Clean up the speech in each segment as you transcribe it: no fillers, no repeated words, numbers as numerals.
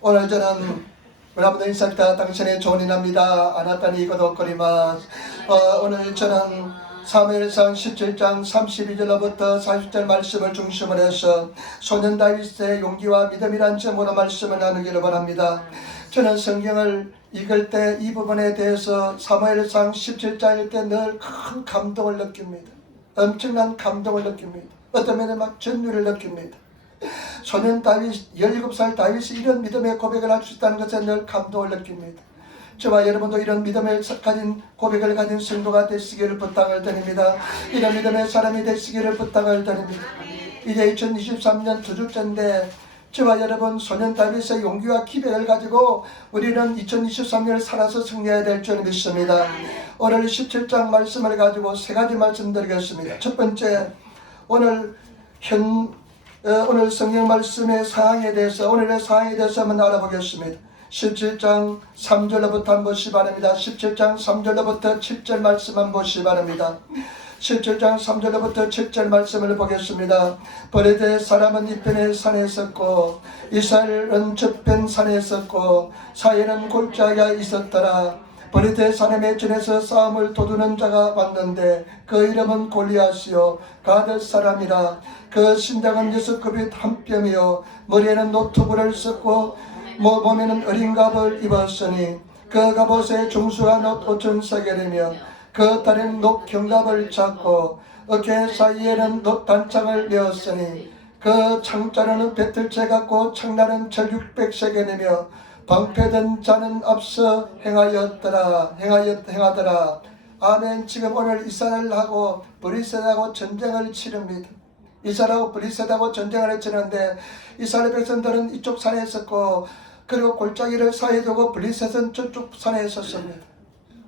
오늘 저는 여러분들 인사합니다. 당신의 좋은 일합니다. 아나타니 거덕거리마. 오늘 저는 사무엘상 17장 32절로부터 40절 말씀을 중심으로 해서 소년 다윗의 용기와 믿음이란 점으로 말씀을 나누기를 원합니다. 저는 성경을 읽을 때 이 부분에 대해서 사무엘상 17장일 때 늘 큰 감동을 느낍니다. 엄청난 감동을 느낍니다. 어떤 면에 막 전율을 느낍니다. 소년 다윗, 17살 다윗이 이런 믿음의 고백을 할 수 있다는 것에 늘 감동을 느낍니다. 저와 여러분도 이런 믿음을 가진 고백을 가진 성도가 되시기를 부탁을 드립니다. 이런 믿음의 사람이 되시기를 부탁을 드립니다. 이제 2023년 두 주째인데 저와 여러분 소년 다윗의 용기와 기백을 가지고 우리는 2023년을 살아서 승리해야 될 줄 믿습니다. 오늘 17장 말씀을 가지고 세 가지 말씀드리겠습니다. 첫 번째, 오늘 성경 말씀의 사항에 대해서 오늘의 사항에 대해서 한번 알아보겠습니다. 17장 3절로부터 한번 보시기 바랍니다. 17장 3절로부터 7절 말씀 한번 보시기 바랍니다. 17장 3절로부터 7절 말씀을 보겠습니다. 버레데 사람은 이편의 산에 있었고 이스라엘은 저편 산에 있었고 사이에는 골짜기가 있었더라. 버레데 산의 매천에서 싸움을 도두는 자가 왔는데 그 이름은 골리앗이요 가드 사람이라. 그 신장은 6규빗 한 뼘이요 머리에는 노트불을 썼고 몸에는 어린 갑을 입었으니 그 갑옷의 중수가 놋 5,000세겔이며 그 다리는 놋 견갑을 잡고 어깨 사이에는 놋 단창을 메었으니 그 창자루는 배틀채 같고 창날은 1,600세겔이며 방패든 자는 앞서 행하더라. 아멘. 지금 오늘 이스라엘하고 브리셋하고 전쟁을 치릅니다. 이스라엘하고 브리셋하고 전쟁을 치는데 이스라엘 백성들은 이쪽 산에 있었고 그리고 골짜기를 사이에 두고 브리셋은 저쪽 산에 있었습니다.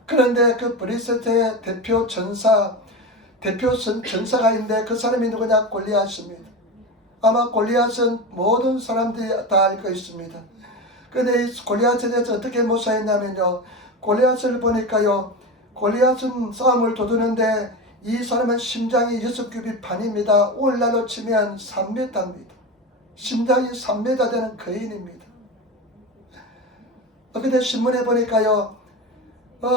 그런데 그 브리셋의 대표 전사가 있는데 그 사람이 누구냐? 골리앗입니다. 아마 골리앗은 모든 사람들이 다 알고 있습니다. 그런데 이 골리앗에 대해서 어떻게 묘사했냐면요, 골리앗을 보니까요, 골리앗은 싸움을 도두는데 이 사람은 심장이 6규빗 반입니다. 오늘날로 치면 3m입니다. 심장이 3m 되는 거인입니다. 근데 신문에 보니까요,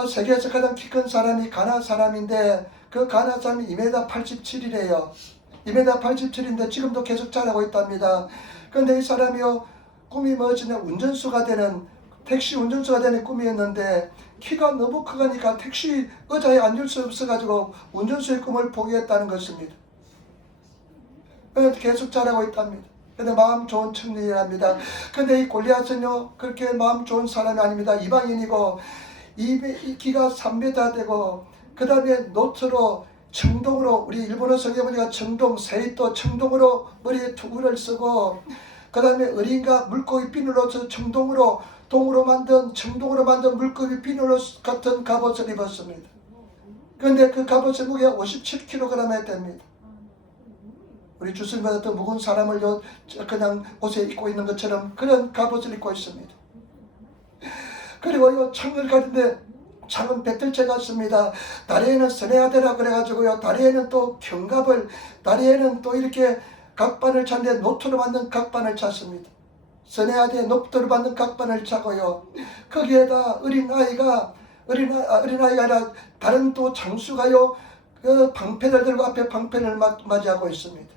세계에서 가장 키 큰 사람이 가나 사람인데 그 가나 사람이 2m 87이래요. 2m 87인데 지금도 계속 자라고 있답니다. 그런데 이 사람이요, 꿈이 뭐지냐? 택시 운전수가 되는 꿈이었는데 키가 너무 크니까 택시 의자에 앉을 수 없어가지고 운전수의 꿈을 포기했다는 것입니다. 계속 자라고 있답니다. 근데 마음 좋은 청년이랍니다. 근데 이 골리앗은요, 그렇게 마음 좋은 사람이 아닙니다. 이방인이고 이 키가 3m 되고 그 다음에 노트로 청동으로, 우리 일본어 성경에 보니까 세이토 청동으로 머리에 투구를 쓰고 그 다음에 어린가 물고기 비늘로서 청동으로 만든 물고기 비늘 같은 갑옷을 입었습니다. 그런데 그 갑옷의 무게가 57kg에 됩니다. 우리 주스님과 같은 무거운 사람을 그냥 옷에 입고 있는 것처럼 그런 갑옷을 입고 있습니다. 그리고 이 창을 가는데 창은 배틀채 같습니다. 다리에는 스네아데라 그래가지고요, 다리에는 또 견갑을, 다리에는 또 이렇게 각반을 찼는데 노트로 만든 각반을 찼습니다. 스네아데 노트로 만든 각반을 차고요, 거기에다 어린아이가 아니라 다른 또 장수가요, 그 방패를 들고 앞에 방패를 맞이하고 있습니다.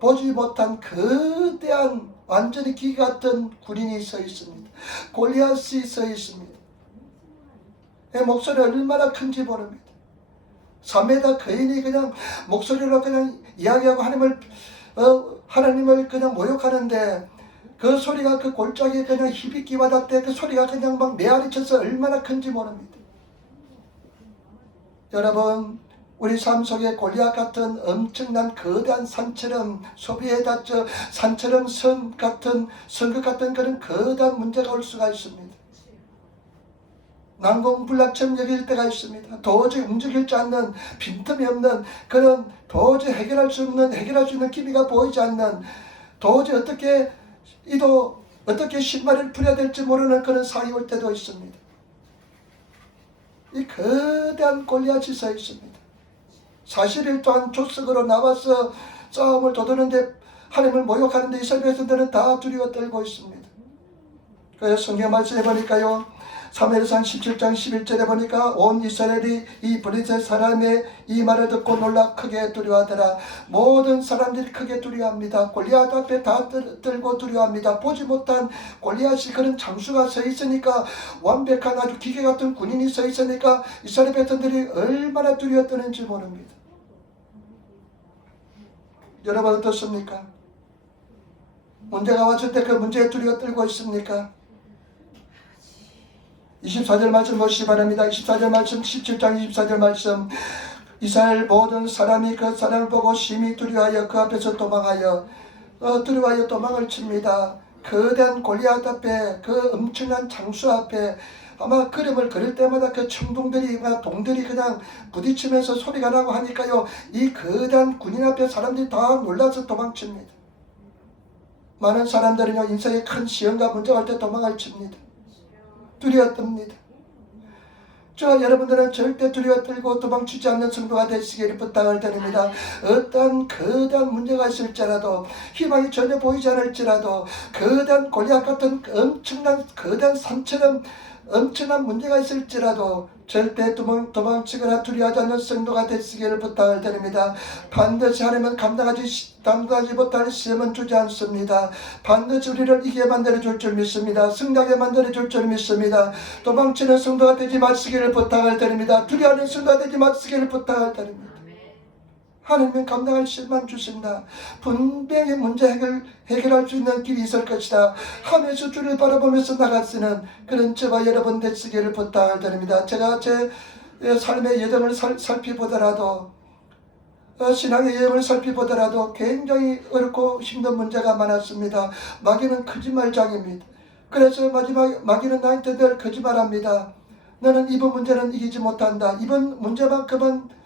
보지 못한 거대한 완전히 기 같은 군인이 서 있습니다. 골리앗이 서 있습니다. 목소리가 얼마나 큰지 모릅니다. 3m 거인이 그냥 목소리로 그냥 이야기하고 하나님을 그냥 모욕하는데 그 소리가 그 골짜기에 그냥 희비기 와닿대. 그 소리가 그냥 막 메아리쳐서 얼마나 큰지 모릅니다. 여러분, 우리 삶 속에 골리앗 같은 엄청난 거대한 산처럼 소비에 닿쳐 산처럼 선것 같은 그런 거대한 문제가 올 수가 있습니다. 난공불락처럼 여길 때가 있습니다. 도저히 움직일지 않는, 빈틈이 없는 그런, 도저히 해결할 수 있는 기미가 보이지 않는, 도저히 어떻게 신발을 풀어야 될지 모르는 그런 상황이 올 때도 있습니다. 이 거대한 골리앗이 서 있습니다. 40일 동안 조석으로 나와서 싸움을 도두는데 하나님을 모욕하는데 이스라엘 백성들은 다 두려워 떨고 있습니다. 그래서 성경 말씀에 보니까요, 사무엘상 17장 11절에 보니까 온 이스라엘이 이 블레셋 사람의 이 말을 듣고 놀라 크게 두려워하더라. 모든 사람들이 크게 두려워합니다. 골리앗 앞에 다 떨고 두려워합니다. 보지 못한 골리앗이 그런 장수가 서 있으니까, 완벽한 아주 기계 같은 군인이 서 있으니까 이스라엘 백성들이 얼마나 두려워 떠는지 모릅니다. 여러분 어떻습니까? 문제가 왔을 때 그 문제에 두려워 떨고 있습니까? 24절 말씀 보시기 바랍니다. 24절 말씀, 17장 24절 말씀. 이스라엘 모든 사람이 그 사람을 보고 심히 두려워하여 그 앞에서 도망하여 두려워하여 도망을 칩니다. 거대한 골리앗 앞에, 그 엄청난 장수 앞에 아마 걸음을 걸을 때마다 그 청동들이, 동들이 그냥 부딪히면서 소리가 나고 하니까요, 이 거대한 군인 앞에 사람들이 다 놀라서 도망칩니다. 많은 사람들은요, 인생의 큰 시험과 문제가 올 때 도망을 칩니다. 두려워 떱니다. 저 여러분들은 절대 두려워 떨고 도망치지 않는 성도가 되시기를 부탁을 드립니다. 어떤 거대한 문제가 있을지라도, 희망이 전혀 보이지 않을지라도, 거대한 골리앗 같은 엄청난 거대한 산처럼 엄청난 문제가 있을지라도 절대 도망치거나 두려워하지 않는 성도가 되시기를 부탁을 드립니다. 반드시 하나님은 감당하지 못할 시험은 주지 않습니다. 반드시 우리를 이기게 만들어줄 줄 믿습니다. 승리하게 만들어줄 줄 믿습니다. 도망치는 성도가 되지 마시기를 부탁을 드립니다. 두려워하는 성도가 되지 마시기를 부탁을 드립니다. 하나님은 감당할 시험만 주신다. 분명히 문제 해결할 수 있는 길이 있을 것이다 하면서 주를 바라보면서 나가시는 그런 저와 여러분 되시기를 부탁을 드립니다. 제가 제 삶의 여정을 살피보더라도, 신앙의 여정을 살피보더라도 굉장히 어렵고 힘든 문제가 많았습니다. 마귀는 거짓말장입니다. 그래서 마귀는 나한테 늘 거짓말합니다. 너는 이번 문제는 이기지 못한다. 이번 문제만큼은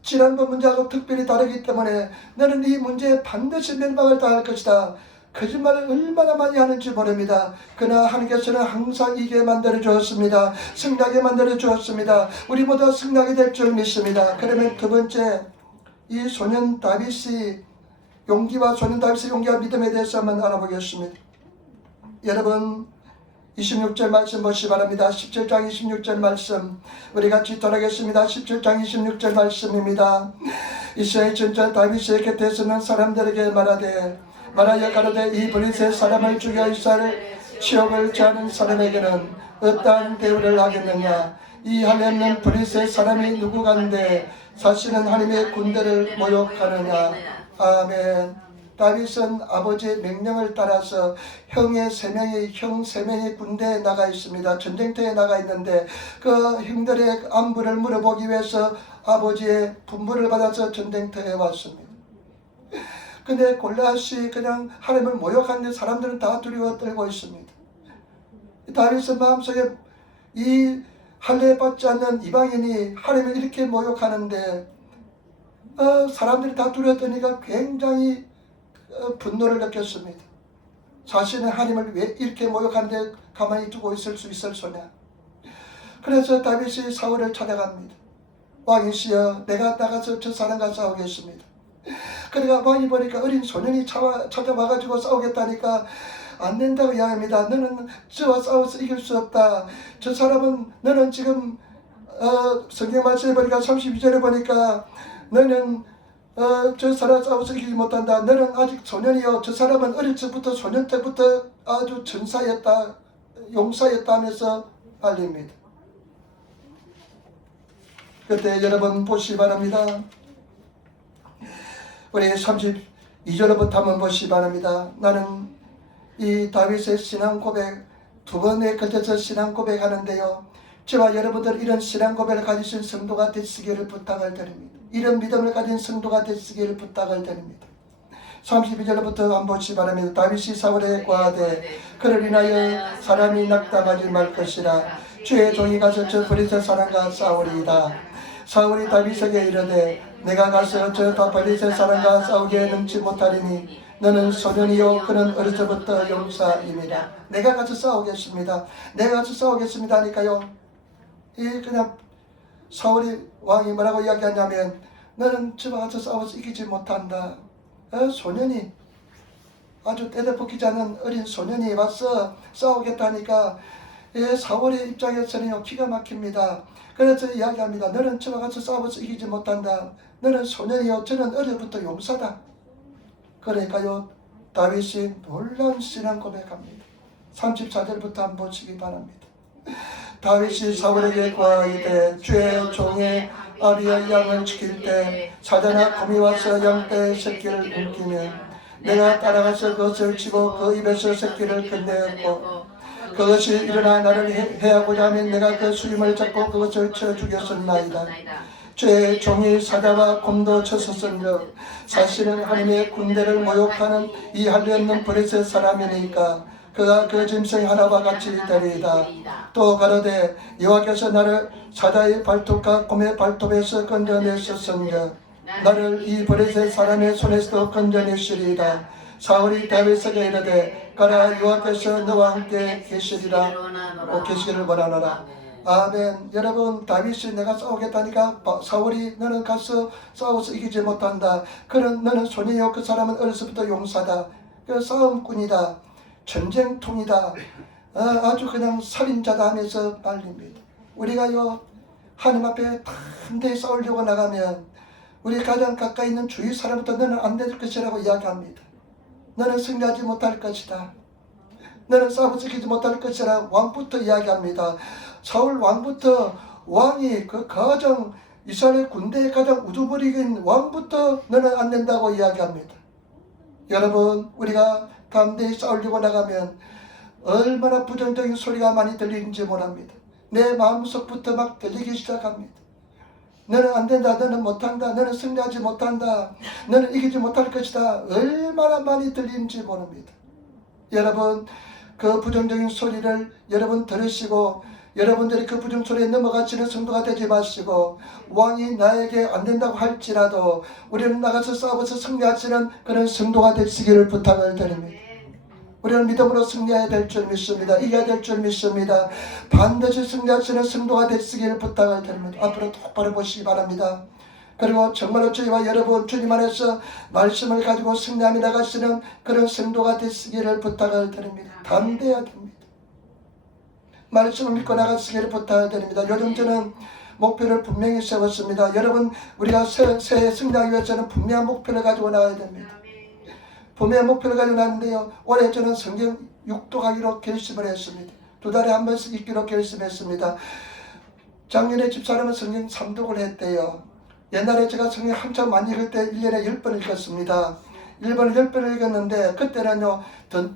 지난번 문제하고 특별히 다르기 때문에 너는 이 문제에 반드시 멸망을 당할 것이다. 거짓말을 얼마나 많이 하는지 모릅니다. 그러나 하나님께서는 항상 이기게 만들어 주었습니다. 승리하게 만들어 주었습니다. 우리 모두 승리하게 될 줄 믿습니다. 그러면 두 번째, 이 소년 다윗의 용기와 믿음에 대해서 한번 알아보겠습니다. 여러분 26절 말씀 보시기 바랍니다. 17장 26절 말씀 우리 같이 돌아가겠습니다. 17장 26절 말씀입니다. 이스라엘 전자 다윗의 곁에서는 사람들에게 말하여 가로되 이 블레셋 사람을 죽여 이스라엘 치욕을 자는 사람에게는 어떠한 대우를 하겠느냐. 이 하나님은 블레셋 사람이 누구간데 사실은 하나님의 군대를 모욕하느냐. 아멘. 다윗은 아버지의 명령을 따라서 형 3명이 군대에 나가 있습니다. 전쟁터에 나가 있는데 그 형들의 안부를 물어보기 위해서 아버지의 분부를 받아서 전쟁터에 왔습니다. 근데 골리앗이 그냥 하나님을 모욕하는데 사람들은 다 두려워 떨고 있습니다. 다윗은 마음속에 이 할례 받지 않는 이방인이 하나님을 이렇게 모욕하는데 사람들이 다 두려워 떠니까 굉장히 분노를 느꼈습니다. 자신의 하나님을 왜 이렇게 모욕하는데 가만히 두고 있을 수 있을 소냐. 그래서 다윗이 사울을 찾아갑니다. 왕이시여, 내가 나가서 저 사람과 싸우겠습니다. 그러니까 왕이 보니까 어린 소년이 찾아와가지고 싸우겠다니까 안 된다고 이야기합니다. 너는 저와 싸워서 이길 수 없다. 저 사람은 너는 지금 성경 말씀에 보니까 32절에 보니까 너는 저 사람 싸워서 이기지 못한다. 너는 아직 소년이요. 저 사람은 어릴 적부터 소년 때부터 아주 전사였다, 용사였다 하면서 알립니다. 그때 여러분 보시기 바랍니다. 우리 32절부터 한번 보시기 바랍니다. 나는 이 다윗의 신앙 고백, 두 번에 걸쳐서 신앙 고백하는데요. 저와 여러분들 이런 신앙 고백을 가지신 성도가 되시기를 부탁을 드립니다. 이런 믿음을 가진 성도가 되시기를 부탁을 드립니다. 32절부터 한번 보시기 바랍니다. 다윗이 사울에 고하되 그를 인하여 사람이 낙담하지 말 것이라. 주의 종이 가서 저 블레셋 사람과 싸우리이다. 사울이 다윗에게 이르되 내가 가서 저 블레셋 사람과 싸우기에 능치 못하리니 너는 소년이요 그는 어려서부터 용사입니다. 내가 가서 싸우겠습니다. 내가 가서 싸우겠습니다 하니까요. 그냥 사울이 왕이 뭐라고 이야기하냐면 너는 저와 가서 싸워서 이기지 못한다. 소년이 아주 때려 벗기지 않은 어린 소년이 와서 싸우겠다니까 사울의 입장에서는 기가 막힙니다. 그래서 이야기합니다. 너는 저와 같이 싸워서 이기지 못한다. 너는 소년이요 저는 어려부터 용사다. 그러니까요 다윗이 놀라운 신앙 고백합니다. 34절부터 한번 보시기 바랍니다. 다윗이 사울에게 고하이되 주의 종의 아비의 양을 지킬 때 사자나 곰이 와서 양떼의 새끼를 굶기면 내가 따라가서 그것을 치고 그 입에서 새끼를 건네었고 그것이 일어나 나를 해하고자 하면 내가 그 수임을 잡고 그것을 쳐 죽였었나이다. 죄의 종이 사자와 곰도 쳤었은즉 사실은 하나님의 군대를 모욕하는 이 할례 없는 브레셋 사람이니까 그가 그 짐승 하나와 같이 되리이다. 또 가로되 여호와께서 나를 사자의 발톱과 곰의 발톱에서 건져내셨은즉 나를 이 브레셋 사람의 손에서도 건져내시리이다. 사울이 다윗에게 이르되 가라 여호와께서 너와 함께 계시리라 계시기를 원하노라. 아멘. 여러분 다윗이 내가 싸우겠다니까 사울이 너는 가서 싸워서 이기지 못한다. 그런 너는 소년이요 그 사람은 어려서부터 용사다. 그 싸움꾼이다. 전쟁통이다. 아주 그냥 살인자다 하면서 말립니다. 우리가요 하나님 앞에 단대히 싸우려고 나가면 우리 가장 가까이 있는 주위 사람부터 너는 안 될 것이라고 이야기합니다. 너는 승리하지 못할 것이다. 너는 싸워서 이기지 못할 것이라 왕부터 이야기합니다. 사울 왕부터 왕이 그 가장 이스라엘 군대의 가장 우두머리인 왕부터 너는 안 된다고 이야기합니다. 여러분 우리가 담대히 싸우려고 나가면 얼마나 부정적인 소리가 많이 들리는지 모릅니다. 내 마음속부터 막 들리기 시작합니다. 너는 안 된다. 너는 못한다. 너는 승리하지 못한다. 너는 이기지 못할 것이다. 얼마나 많이 들리는지 모릅니다. 여러분 그 부정적인 소리를 여러분 들으시고 여러분들이 그 부정 소리에 넘어가시는 성도가 되지 마시고 왕이 나에게 안 된다고 할지라도 우리는 나가서 싸워서 승리하시는 그런 성도가 되시기를 부탁을 드립니다. 우리는 믿음으로 승리해야 될 줄 믿습니다. 이겨야 될 줄 믿습니다. 반드시 승리하시는 성도가 되시기를 부탁을 드립니다. 앞으로 똑바로 보시기 바랍니다. 그리고 정말로 저희와 여러분 주님 안에서 말씀을 가지고 승리하며 나가시는 그런 성도가 되시기를 부탁을 드립니다. 담대해야 됩니다. 말씀을 믿고 나가시기를 부탁을 드립니다. 요즘 저는 목표를 분명히 세웠습니다. 여러분 우리가 새해 승리하기 위해서는 분명한 목표를 가지고 나가야 됩니다. 분명한 목표를 가지고 나는데요. 올해 저는 성경 6도 가기로 결심을 했습니다. 2달에 한 번씩 읽기로 결심했습니다. 작년에 집사람은 성경 3독을 했대요. 옛날에 제가 성경 한참 많이 읽을 때 1년에 10번 읽었습니다. 1번을 10번을 읽었는데 그때는요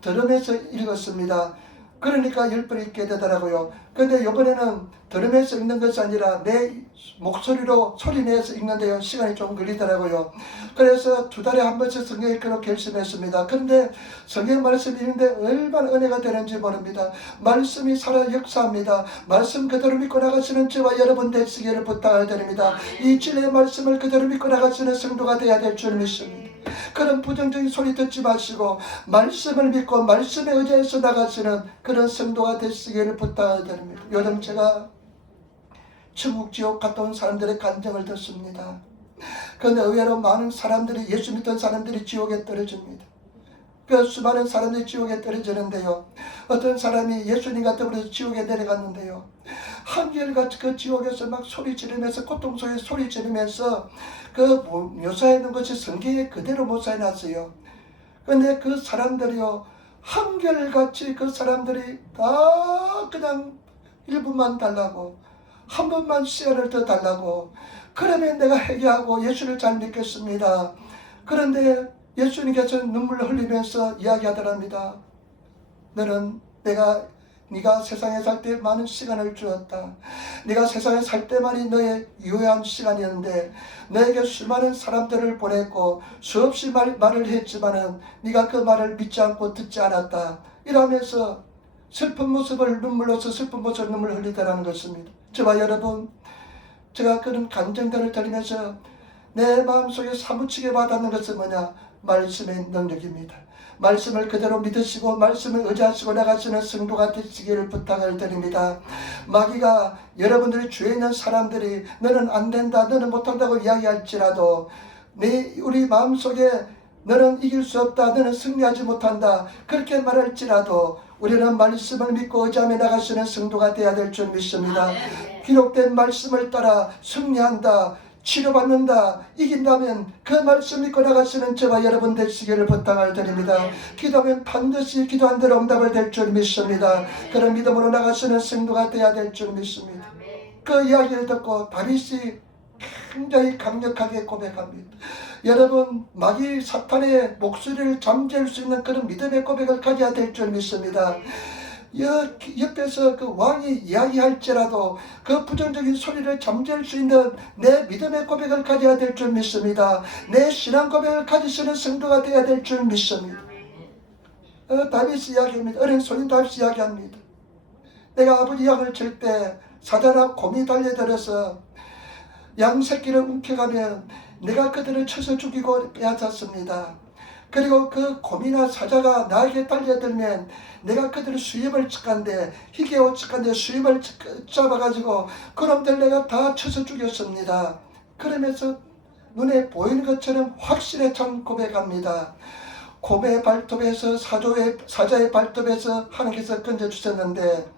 들으면서 읽었습니다. 그러니까 10번 읽게 되더라고요. 근데 이번에는 들으면서 읽는 것이 아니라 내 목소리로 소리내서 읽는데요 시간이 좀 걸리더라고요. 그래서 2달에 한 번씩 성경 읽기로 결심했습니다. 그런데 성경 말씀이 읽는데 얼마나 은혜가 되는지 모릅니다. 말씀이 살아 역사합니다. 말씀 그대로 믿고 나가시는 저와 여러분 되시기를 부탁을 드립니다. 이 진리의 말씀을 그대로 믿고 나가시는 성도가 되어야 될 줄 믿습니다. 그런 부정적인 소리 듣지 마시고 말씀을 믿고 말씀에 의지해서 나가시는 그런 성도가 되시기를 부탁을 드립니다. 요즘 제가 천국 지옥 갔다 온 사람들의 간증을 듣습니다. 그런데 의외로 많은 사람들이 예수 믿던 사람들이 지옥에 떨어집니다. 그 수많은 사람들이 지옥에 떨어지는데요. 어떤 사람이 예수님 같은 분에서 지옥에 내려갔는데요. 한결같이 그 지옥에서 막 소리 지르면서 고통 속에 소리 지르면서 그 묘사해 놓은 것이 성경에 그대로 묘사해 놨어요. 그런데 그 사람들이요. 한결같이 그 사람들이 다 그냥 1분만 달라고 한 번만 시간을 더 달라고 그러면 내가 회개하고 예수를 잘 믿겠습니다. 그런데 예수님께서 눈물을 흘리면서 이야기하더랍니다. 너는 네가 세상에 살 때 많은 시간을 주었다. 네가 세상에 살 때만이 너의 유효한 시간이었는데 너에게 수많은 사람들을 보냈고 수없이 말을 했지만은 네가 그 말을 믿지 않고 듣지 않았다. 이러면서 슬픈 모습을 눈물로서 슬픈 모습을 눈물을 흘리더라는 것입니다. 저와 여러분 제가 그런 감정들을 들으면서 내 마음속에 사무치게 와닿는 것은 뭐냐? 말씀의 능력입니다. 말씀을 그대로 믿으시고 말씀을 의지하시고 나가시는 성도가 되시기를 부탁을 드립니다. 마귀가 여러분들이 주위에 있는 사람들이 너는 안 된다 너는 못한다고 이야기할지라도 우리 마음속에 너는 이길 수 없다. 너는 승리하지 못한다. 그렇게 말할지라도 우리는 말씀을 믿고 의지하며 나가시는 성도가 되어야 될 줄 믿습니다. 기록된 말씀을 따라 승리한다, 치료받는다, 이긴다면 그 말씀 믿고 나가시는 저와 여러분 되시기를 부탁을 드립니다. 기도하면 반드시 기도한 대로 응답을 될 줄 믿습니다. 그런 믿음으로 나가시는 성도가 되어야 될 줄 믿습니다. 그 이야기를 듣고 다윗이 굉장히 강력하게 고백합니다. 여러분, 마귀 사탄의 목소리를 잠재울 수 있는 그런 믿음의 고백을 가져야 될 줄 믿습니다. 옆에서 그 왕이 이야기할지라도 그 부정적인 소리를 잠재울 수 있는 내 믿음의 고백을 가져야 될 줄 믿습니다. 내 신앙 고백을 가지시는 성도가 되어야 될 줄 믿습니다. 다윗이 이야기합니다. 어린 소년 다윗이 이야기합니다. 내가 아버지 양을 칠 때 사자나 곰이 달려들어서 양 새끼를 움켜가면 내가 그들을 쳐서 죽이고 빼앗았습니다. 그리고 그 곰이나 사자가 나에게 달려들면 내가 그들을 수염을 측간데 희게오 측간데 수염을 잡아가지고 그놈들 내가 다 쳐서 죽였습니다. 그러면서 눈에 보이는 것처럼 확신에 찬 고백합니다. 곰의 발톱에서 사자의 발톱에서 하나님께서 건져주셨는데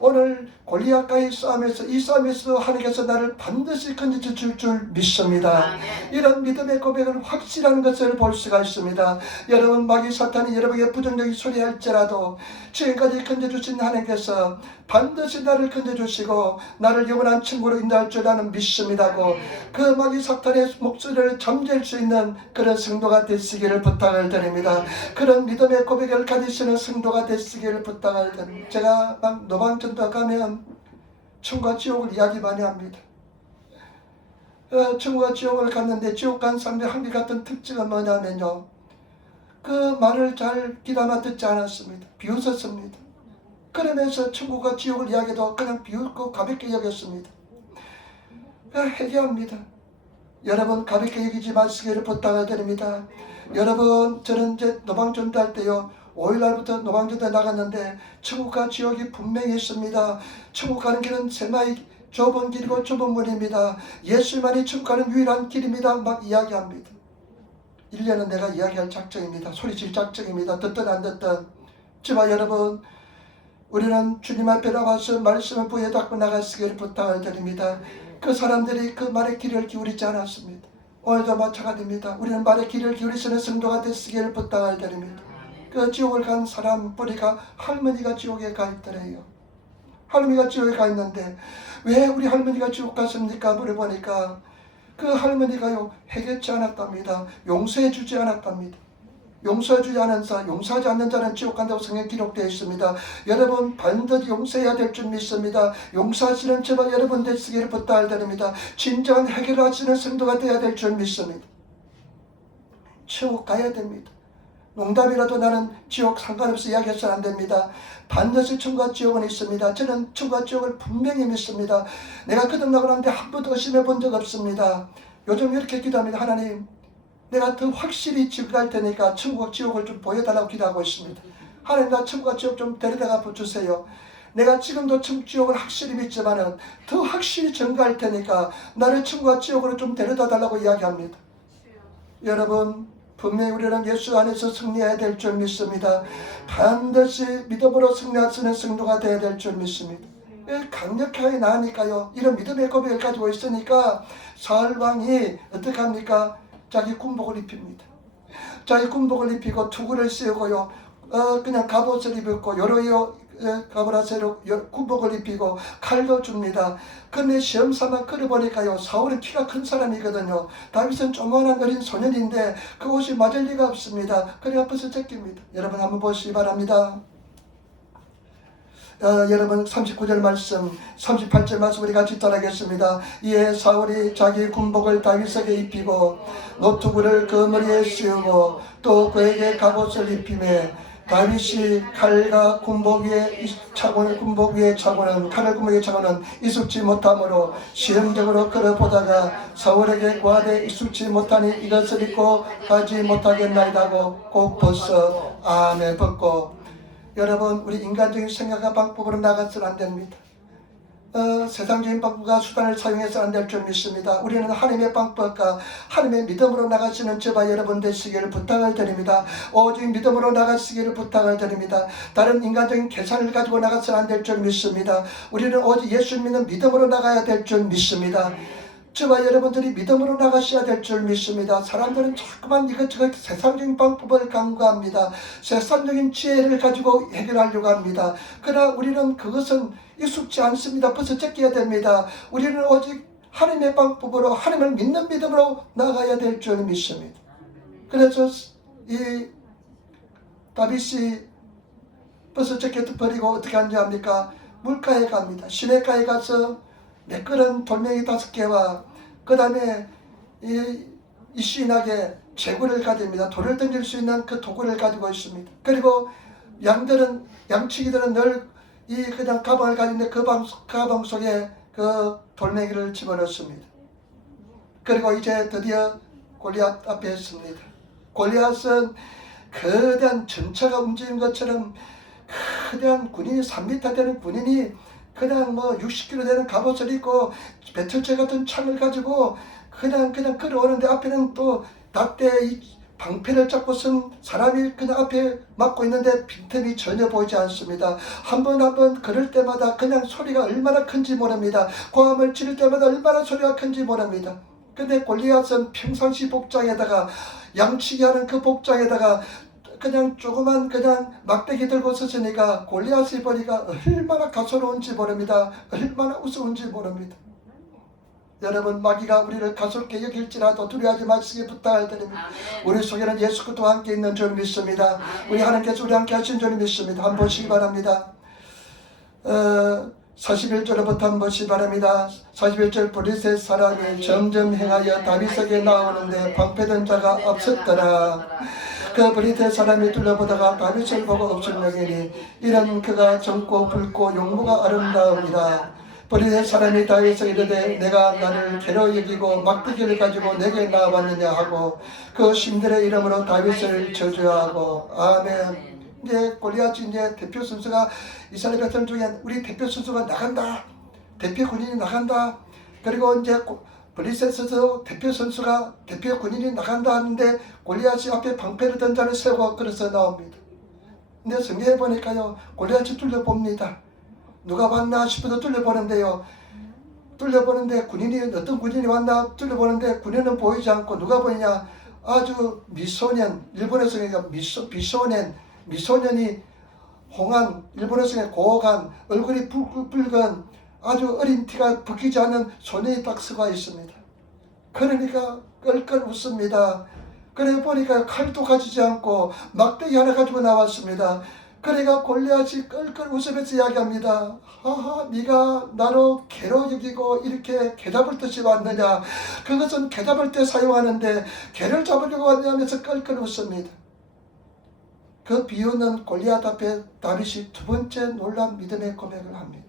오늘 골리앗과의 싸움에서 이 싸움에서 하나님께서 나를 반드시 건져줄 줄 믿습니다. 이런 믿음의 고백을 확실한 것을 볼 수가 있습니다. 여러분, 마귀 사탄이 여러분에게 부정적인 소리 할지라도 지금까지 건져주신 하나님께서 반드시 나를 건져주시고 나를 영원한 친구로 인도할 줄 나는 믿습니다고 그 마귀 사탄의 목소리를 잠재울 수 있는 그런 성도가 되시기를 부탁을 드립니다. 그런 믿음의 고백을 가지시는 성도가 되시기를 부탁을 드립니다. 제가 막 노방전도 가면 천국과 지옥을 이야기 많이 합니다. 천국과 지옥을 갔는데 지옥 간 사람들의 한결같은 특징은 뭐냐면요, 그 말을 잘 귀담아 듣지 않았습니다. 비웃었습니다. 그러면서 천국과 지옥을 이야기도 그냥 비웃고 가볍게 여겼습니다. 회개합니다. 여러분, 가볍게 여기지 마시기를 부탁을 드립니다. 여러분, 저는 이제 노방전도 할 때요, 5일날부터 노방전도에 나갔는데 천국과 지옥이 분명히 있습니다. 천국 가는 길은 세마이 좁은 길이고 좁은 문입니다. 예수만이 천국 가는 유일한 길입니다. 막 이야기합니다. 1년은 내가 이야기할 작정입니다. 소리칠 작정입니다. 듣든 안 듣든. 지만 여러분, 우리는 주님 앞에 나와서 말씀을 부여잡고 나가시기를 부탁을 드립니다. 그 사람들이 그 말에 귀를 기울이지 않았습니다. 오늘도 마찬가지입니다. 우리는 말에 귀를 기울이시는 성도가 되시기를 부탁을 드립니다. 그 지옥을 간 사람 뿌리가 할머니가 지옥에 가 있더래요. 할머니가 지옥에 가 있는데 왜 우리 할머니가 지옥 갔습니까? 물어보니까 그 할머니가요, 해결치 않았답니다. 용서해 주지 않았답니다. 용서해주지 않은 자, 용서하지 않는 자는 지옥 간다고 성경에 기록되어 있습니다. 여러분, 반드시 용서해야 될 줄 믿습니다. 용서하시는 제발 여러분 되시기를 부탁을 드립니다. 진정한 해결하시는 성도가 되어야 될 줄 믿습니다. 지옥 가야 됩니다. 농담이라도 나는 지옥 상관없이 이야기해서는 안 됩니다. 반드시 천국과 지옥은 있습니다. 저는 천국과 지옥을 분명히 믿습니다. 내가 거듭나고 나는데 한 번도 의심해 본 적 없습니다. 요즘 이렇게 기도합니다. 하나님, 내가 더 확실히 지옥 갈 테니까 천국과 지옥을 좀 보여달라고 기도하고 있습니다. 하나님, 나 천국과 지옥 좀 데려다가 주세요. 내가 지금도 천국 지옥을 확실히 믿지만은 더 확실히 전가할 테니까 나를 천국과 지옥으로 좀 데려다 달라고 이야기합니다. 여러분, 분명히 우리는 예수 안에서 승리해야 될 줄 믿습니다. 반드시 믿음으로 승리하시는 성도가 되어야 될 줄 믿습니다. 강력하게 나으니까요, 이런 믿음의 고백을 가지고 있으니까 사울왕이 어떻게 합니까? 자기 군복을 입힙니다. 자기 군복을 입히고 투구를 씌우고요, 그냥 갑옷을 입었고 여러 가브라세로 군복을 입히고 칼도 줍니다. 근데 시험삼아 끌어보니까요, 사울은 키가 큰 사람이거든요. 다윗은 조그만한 어린 소년인데 그 옷이 맞을 리가 없습니다. 그래 앞에서 제낍니다. 여러분 한번 보시기 바랍니다. 여러분 39절 말씀, 38절 말씀 우리 같이 따라하겠습니다. 이에 사울이 자기 군복을 다윗에게 입히고 노투구를 그 머리에 씌우고 또 그에게 갑옷을 입히매 다윗이 칼과 군복 위에 차고는 칼을 군복 위에 차고는 이sup지 못하므로 시험적으로 걸어보다가 사울에게 구하되 이sup지 못하니 이것을 입고 가지 못하겠나이다고 꼭 벗어 아멘 벗고. 여러분, 우리 인간적인 생각과 방법으로 나가서는 안 됩니다. 세상적인 방법과 수단을 사용해서 안 될 줄 믿습니다. 우리는 하나님의 방법과 하나님의 믿음으로 나가시는 저와 여러분 되시기를 부탁을 드립니다. 오직 믿음으로 나가시기를 부탁을 드립니다. 다른 인간적인 계산을 가지고 나가서는 안 될 줄 믿습니다. 우리는 오직 예수 믿는 믿음으로 나가야 될 줄 믿습니다. 저와 여러분들이 믿음으로 나가셔야 될 줄 믿습니다. 사람들은 자꾸만 이것저것 세상적인 방법을 강구합니다. 세상적인 지혜를 가지고 해결하려고 합니다. 그러나 우리는 그것은 익숙지 않습니다. 벌써 제껴야 됩니다. 우리는 오직 하나님의 방법으로 하나님을 믿는 믿음으로 나가야 될 줄 믿습니다. 그래서 이 다윗이 벌써 제껴도 버리고 어떻게 하는지 압니까? 물가에 갑니다. 시내가에 가서 매끄러운 돌멩이 5개와 그 다음에 이 시인하게 제구를 가집니다. 돌을 던질 수 있는 그 도구를 가지고 있습니다. 그리고 양치기들은 늘 이 그냥 가방을 가진데 그 가방 속에 그 돌멩이를 집어넣습니다. 그리고 이제 드디어 골리앗 앞에 섭니다. 골리앗은 거대한 전차가 움직이는 것처럼 거대한 군인이 3m 되는 군인이 그냥 60kg 되는 갑옷을 입고 배철제 같은 창을 가지고 그냥 끌어오는데 앞에는 또 낫대 방패를 잡고 쓴 사람이 그냥 앞에 막고 있는데 빈틈이 전혀 보이지 않습니다. 한 번 걸을 때마다 그냥 소리가 얼마나 큰지 모릅니다. 고함을 지를 때마다 얼마나 소리가 큰지 모릅니다. 근데 골리앗은 평상시 복장에다가 양치기 하는 그 복장에다가 그냥 조그만 그냥 막대기 들고 서으니까 골리앗이 보니까 얼마나 가소로운지 모릅니다. 얼마나 우스운지 모릅니다. 여러분, 마귀가 우리를 가소롭게 여길지라도 두려워하지 마시기 부탁을 드립니다. 아멘. 우리 속에는 예수 그리스도와 함께 있는 줄 믿습니다. 아멘. 우리 하나님께서 우리 함께 하신 줄 믿습니다. 한번 보시기 바랍니다. 41절부터 한번 보시기 바랍니다. 41절 브리셋 사람이 점점 행하여 다윗에게 나오는데 방패든 자가 없었더라. 그 브리셋 사람이 둘러보다가 다윗을 보고 없을려니니 이런 그가 젊고 붉고 용모가 아름다움이라. 브리셋 사람이 다윗에게 이르되 내가 나를 괴로 여기고 막대기를 가지고 내게 나왔느냐 하고 그 신들의 이름으로 다윗을 저주하고. 아멘. 이제 골리앗이 이제 대표 선수가 이스라엘 백성 중에 우리 대표 선수가 나간다. 대표 군인이 나간다. 그리고 이제 브리셋에서 대표 선수가 대표 군인이 나간다 하는데 골리앗이 앞에 방패를 든 자를 세우고 그래서 나옵니다. 근데 성경에 보니까요, 골리앗이 뚫려봅니다. 누가 왔나 싶어서 뚫려보는데요. 뚫려보는데 어떤 군인이 왔나 뚫려보는데 군인은 보이지 않고 누가 보이냐, 아주 미소년, 일본에서 그러니까 미소년이 홍한, 일본에서 고혹한 얼굴이 붉은 아주 어린 티가 벗기지 않은 소년이 딱 서가 있습니다. 그러니까 끌끌 웃습니다. 그래 보니까 칼도 가지지 않고 막대기 하나 가지고 나왔습니다. 그래가 골리앗이 끌끌 웃으면서 이야기합니다. 하하, 네가 나로 괴로 여기고 이렇게 개 잡을 듯이 왔느냐. 그것은 개 잡을 때 사용하는데 개를 잡으려고 왔냐면서 끌끌 웃습니다. 그 비유는 골리앗 앞에 다윗이 두 번째 놀란 믿음의 고백을 합니다.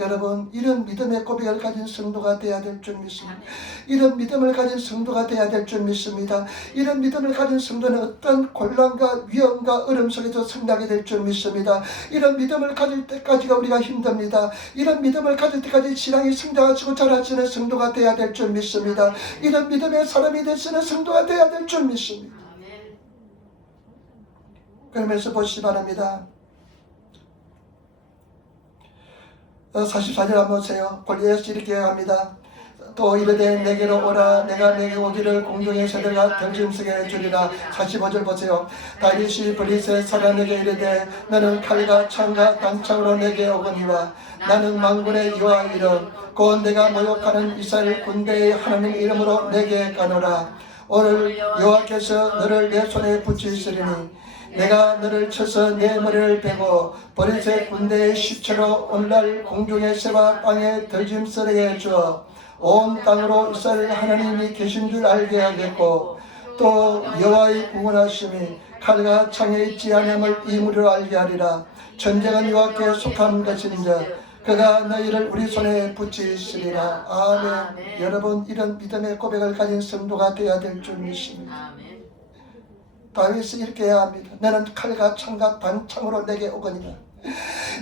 여러분, 이런 믿음의 고백을 가진 성도가 되어야 될 줄 믿습니다. 이런 믿음을 가진 성도가 되어야 될 줄 믿습니다. 이런 믿음을 가진 성도는 어떤 곤란과 위험과 어려움 속에서 승리하게 될 줄 믿습니다. 이런 믿음을 가질 때까지가 우리가 힘듭니다. 이런 믿음을 가질 때까지 신앙이 성장하시고 자라시는 성도가 되어야 될 줄 믿습니다. 이런 믿음의 사람이 되시는 성도가 되어야 될 줄 믿습니다. 그러면서 보시기 바랍니다. 44절 한번 보세요. 골리앗이 이렇게 합니다. 또 이르되 내게로 오라. 내가 내게 오기를 공중의 새들과 덜짐승에 주리라. 45절 보세요. 다윗이 브리셋 사람에게 이르되 너는 칼과 창과 단창으로 내게 오거니와 나는 만군의 여호와 이름 곧 내가 모욕하는 이스라엘 군대의 하나님 이름으로 내게 가노라. 오늘 여호와께서 너를 내 손에 붙이시리니 내가 너를 쳐서 내 머리를 베고 브리셋 군대의 시체로 오늘날 공중의 새와 땅의 들짐승에게 주어 온 땅으로 이스라엘 하나님이 계신 줄 알게 하겠고 또 여호와의 구원하심이 칼과 창에 있지 아니함을 이 무리로 알게 하리라. 전쟁은 여호와께 속한 것인즉 그가 너희를 우리 손에 붙이시리라. 아멘. 여러분, 이런 믿음의 고백을 가진 성도가 되어야 될 줄 믿습니다. 다윗이 이렇게 해야 합니다. 너는 칼과 창과 단창으로 내게 오거니와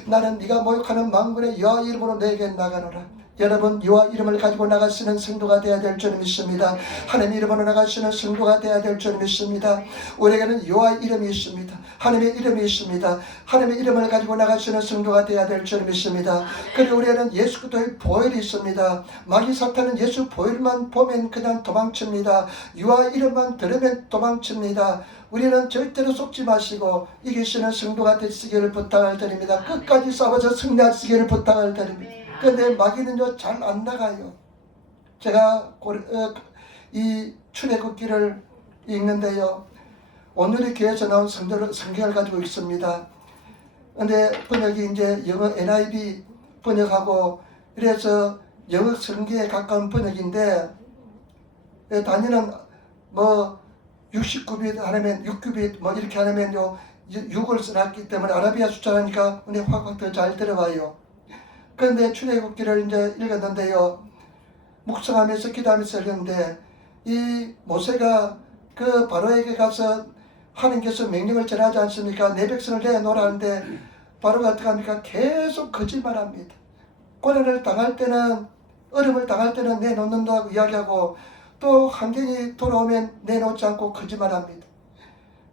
나는 네가 모욕하는 만군의 여호와 이름으로 내게 나가노라. 여러분, 여호와 이름을 가지고 나가시는 성도가 되어야 될 줄 믿습니다. 하나님 이름으로 나가시는 성도가 되어야 될 줄 믿습니다. 우리에게는 여호와 이름이 있습니다. 하나님의 이름이 있습니다. 하나님의 이름을 가지고 나가시는 성도가 되어야 될 줄 믿습니다. 그리고 우리에는 예수 그리스도의 보혈이 있습니다. 마귀 사탄은 예수 보혈만 보면 그냥 도망칩니다. 여호와 이름만 들으면 도망칩니다. 우리는 절대로 속지 마시고 이기시는 성도가 되시기를 부탁을 드립니다. 끝까지 싸워서 승리하시기를 부탁을 드립니다. 그런데 마귀는요 잘 안 나가요. 제가 이 출애굽기를 읽는데요, 오늘의 교회에서 나온 성경을 가지고 있습니다. 근데 번역이 이제 영어 NIV 번역하고 이래서 영어 성경에 가까운 번역인데, 단위는 뭐 69빛 하면 6규빗 뭐 이렇게 하면요 6을 써놨기 때문에 아라비아 숫자라니까 은혜 확 더 잘 들어와요. 그런데 출애굽기를 이제 읽었는데요, 묵상하면서 기도하면서 읽었는데, 이 모세가 그 바로에게 가서 하나님께서 명령을 전하지 않습니까? 내 백성을 내놓으라는데 바로가 어떻게 합니까? 계속 거짓말합니다. 고난을 당할 때는, 어려움을 당할 때는 내놓는다고 이야기하고 또 환경이 돌아오면 내놓지 않고 거짓말합니다.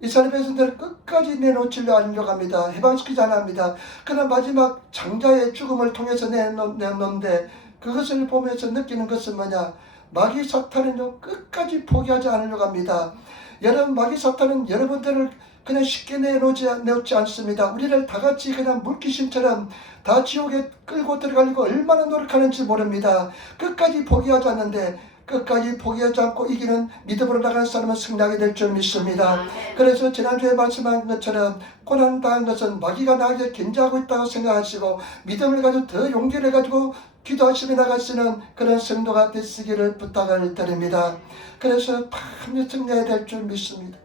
이스라엘 백성들을 끝까지 내놓으려 하려고 합니다. 해방시키지 않아 합니다. 그러나 마지막 장자의 죽음을 통해서 내놓는데, 그것을 보면서 느끼는 것은 뭐냐? 마귀 사탄은요 끝까지 포기하지 않으려고 합니다. 여러분, 마귀 사탄은 여러분들을 그냥 쉽게 내놓지 않습니다. 우리를 다 같이 그냥 물귀신처럼 다 지옥에 끌고 들어가려고 얼마나 노력하는지 모릅니다. 끝까지 포기하지 않는데, 끝까지 포기하지 않고 이기는 믿음으로 나가는 사람은 승리하게 될 줄 믿습니다. 그래서 지난주에 말씀한 것처럼 고난당한 것은 마귀가 나에게 견제하고 있다고 생각하시고 믿음을 가지고 더 용기를 가지고 기도하시며 나가시는 그런 성도가 되시기를 부탁을 드립니다. 그래서 반드시 승리해야 될 줄 믿습니다.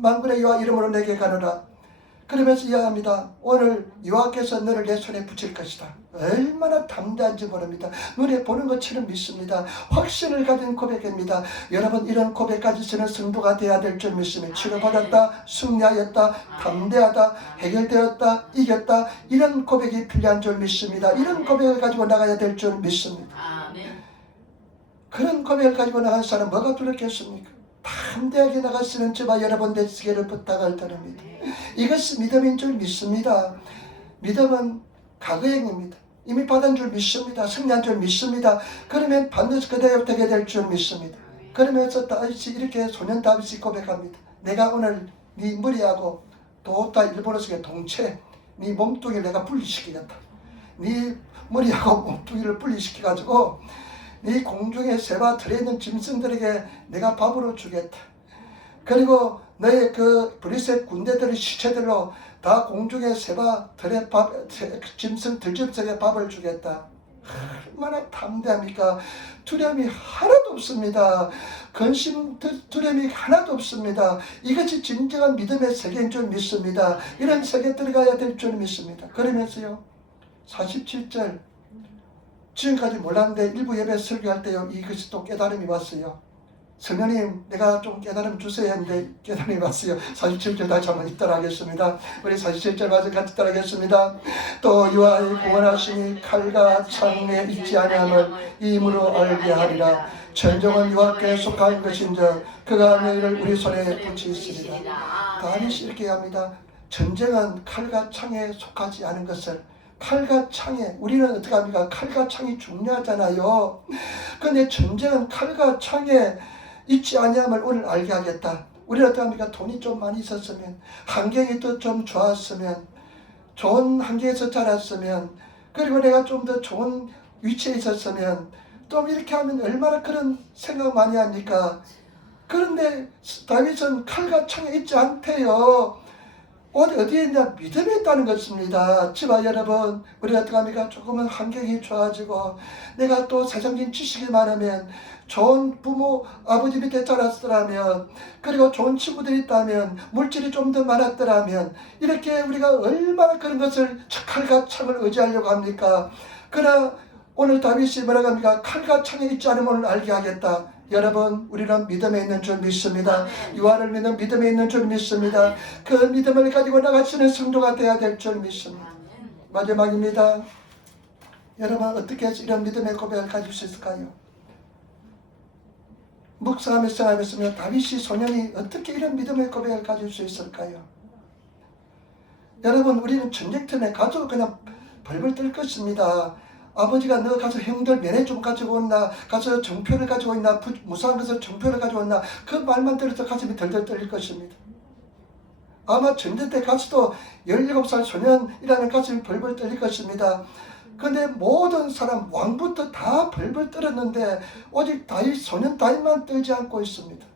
만군의 여호와 이름으로 내게 가노라. 그러면서 이야기합니다. 오늘 여호와께서 너를 내 손에 붙일 것이다. 얼마나 담대한지 모릅니다. 눈에 보는 것처럼 믿습니다. 확신을 가진 고백입니다. 여러분, 이런 고백까지 쓰는 성도가 되어야 될 줄 믿습니다. 치료받았다, 승리하였다, 담대하다, 해결되었다, 이겼다, 이런 고백이 필요한 줄 믿습니다. 이런 고백을 가지고 나가야 될 줄 믿습니다. 그런 고백을 가지고 나간 사람 뭐가 두렵겠습니까? 담대하게 나가시는 저와 여러분 되시기를 부탁을 드립니다. 이것이 믿음인 줄 믿습니다. 믿음은 가거행입니다. 이미 받은 줄 믿습니다. 승리한 줄 믿습니다. 그러면 반드시 그대로 되게 될 줄 믿습니다. 그러면서 다윗이 이렇게 소년 다윗이 고백합니다. 내가 오늘 네 머리하고 도다 일본어 속의 동체, 네 몸뚱이를 내가 분리시키겠다. 네 머리하고 몸뚱이를 분리시켜가지고 네 공중에 새와 들에 있는 짐승들에게 내가 밥으로 주겠다. 그리고 너의 그 브리셋 군대들의 시체들로 다 공중에 새와 들에 들짐승에 밥을 주겠다. 얼마나 담대합니까? 두려움이 하나도 없습니다. 근심 두려움이 하나도 없습니다. 이것이 진정한 믿음의 세계인 줄 믿습니다. 이런 세계에 들어가야 될 줄 믿습니다. 그러면서요 47절, 지금까지 몰랐는데 일부 예배 설교할 때요 이것이 또 깨달음이 왔어요. 성령님, 내가 좀 깨달음 주세요 했는데 깨달음이 왔어요. 47절 다시 한번 읽도록 하겠습니다. 우리 47절 말씀 같이 따라하겠습니다. 또 여호와의 구원하심이 칼과 창에 있지 아니함을 이임으로 알게 하리라. 전쟁은 여호와께 속한 것인즉 그가 너희를 우리 손에 붙이시리라. 다윗이 이렇게 합니다. 전쟁은 칼과 창에 속하지 않은 것을, 칼과 창에, 우리는 어떻게 합니까? 칼과 창이 중요하잖아요. 그런데 전쟁은 칼과 창에 있지 아니함을 오늘 알게 하겠다. 우리는 어떻게 합니까? 돈이 좀 많이 있었으면, 환경이 또 좀 좋았으면, 좋은 환경에서 자랐으면, 그리고 내가 좀 더 좋은 위치에 있었으면, 또 이렇게 하면 얼마나 그런 생각 많이 합니까? 그런데 다윗은 칼과 창에 있지 않대요. 어디에 있냐? 믿음에 있다는 것입니다. 지와 여러분, 우리가 어떻게 합니까? 조금은 환경이 좋아지고 내가 또 세상적인 지식이 많으면, 좋은 부모, 아버지 밑에 자랐더라면, 그리고 좋은 친구들이 있다면, 물질이 좀 더 많았더라면, 이렇게 우리가 얼마나 그런 것을 칼과 창을 의지하려고 합니까? 그러나 오늘 다윗이 뭐라고 합니까? 칼과 창에 있지 않으면 오늘 알게 하겠다. 여러분, 우리는 믿음에 있는 줄 믿습니다. 유아를 믿는 믿음에 있는 줄 믿습니다. 그 믿음을 가지고 나가시는 성도가 되어야 될 줄 믿습니다. 마지막입니다. 여러분, 어떻게 해서 이런 믿음의 고백을 가질 수 있을까요? 묵상하면서 생각해보면 다윗이 소년이 어떻게 이런 믿음의 고백을 가질 수 있을까요? 여러분, 우리는 전쟁터에 가도 그냥 벌벌 떨 것입니다. 아버지가 너 가서 형들 면회 좀 가지고 온나, 가서 정표를 가지고 있나, 무사한 것을 정표를 가지고 온나, 그 말만 들어서 가슴이 덜덜 떨릴 것입니다. 아마 전쟁터에 가서도 17살 소년이라는 가슴이 벌벌 떨릴 것입니다. 근데 모든 사람, 왕부터 다 벌벌 떨었는데 오직 다윗, 소년 다윗만 떨지 않고 있습니다.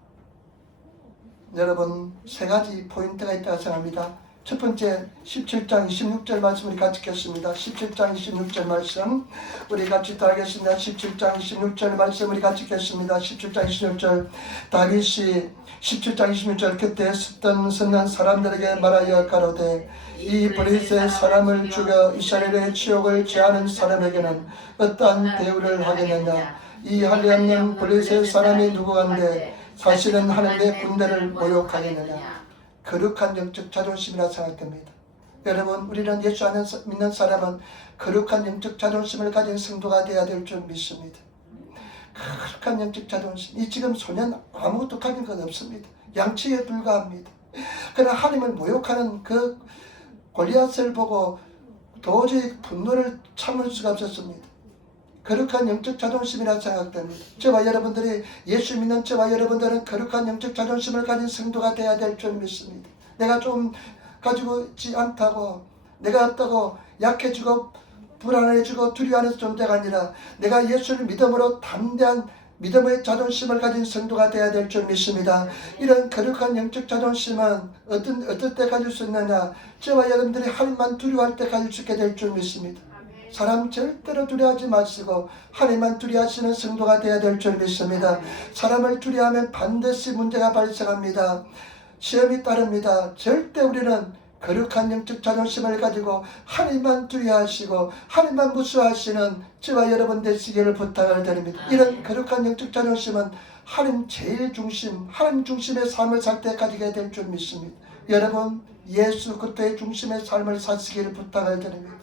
여러분, 세 가지 포인트가 있다고 생각합니다. 첫 번째, 17장 26절 말씀 우리 같이 읽겠습니다. 17장 26절 말씀 우리 같이 다 하겠습니다. 17장 26절 말씀 우리 같이 읽겠습니다. 17장 26절 다윗이 17장 26절 그때 섰는 사람들에게 말하여 가로되 이 블레셋 사람을 죽여 이스라엘의 지옥을 제하는 사람에게는 어떠한 대우를 하겠느냐. 이 할례 없는 블레셋 사람이 누구한데 사실은 하나님의 군대를 모욕하겠느냐. 거룩한 영적 자존심이라 생각됩니다. 여러분, 우리는 예수 안에 믿는 사람은 거룩한 영적 자존심을 가진 성도가 되어야 될 줄 믿습니다. 거룩한 영적 자존심. 이 지금 소년 아무것도 가진 것 없습니다. 양치에 불과합니다. 그러나 하나님을 모욕하는 그 골리앗을 보고 도저히 분노를 참을 수가 없었습니다. 거룩한 영적 자존심이라 생각됩니다. 저와 여러분들이 예수 믿는 저와 여러분들은 거룩한 영적 자존심을 가진 성도가 되어야 될 줄 믿습니다. 내가 좀 가지고 있지 않다고, 내가 없다고 약해지고 불안해지고 두려워하는 존재가 아니라 내가 예수를 믿음으로 담대한 믿음의 자존심을 가진 성도가 되어야 될 줄 믿습니다. 이런 거룩한 영적 자존심은 어떨 때 가질 수 있느냐? 저와 여러분들이 하나님만 두려워할 때 가질 수 있게 될 줄 믿습니다. 사람 절대로 두려워하지 마시고 하나님만 두려워하시는 성도가 되어야 될 줄 믿습니다. 사람을 두려워하면 반드시 문제가 발생합니다. 시험이 따릅니다. 절대 우리는 거룩한 영적 자존심을 가지고 하나님만 두려워하시고 하나님만 무서워하시는 저와 여러분 되시기를 부탁을 드립니다. 이런 거룩한 영적 자존심은 하나님 제일 중심, 하나님 중심의 삶을 살 때 가지게 될 줄 믿습니다. 여러분, 예수 그리스도의 중심의 삶을 사시기를 부탁을 드립니다.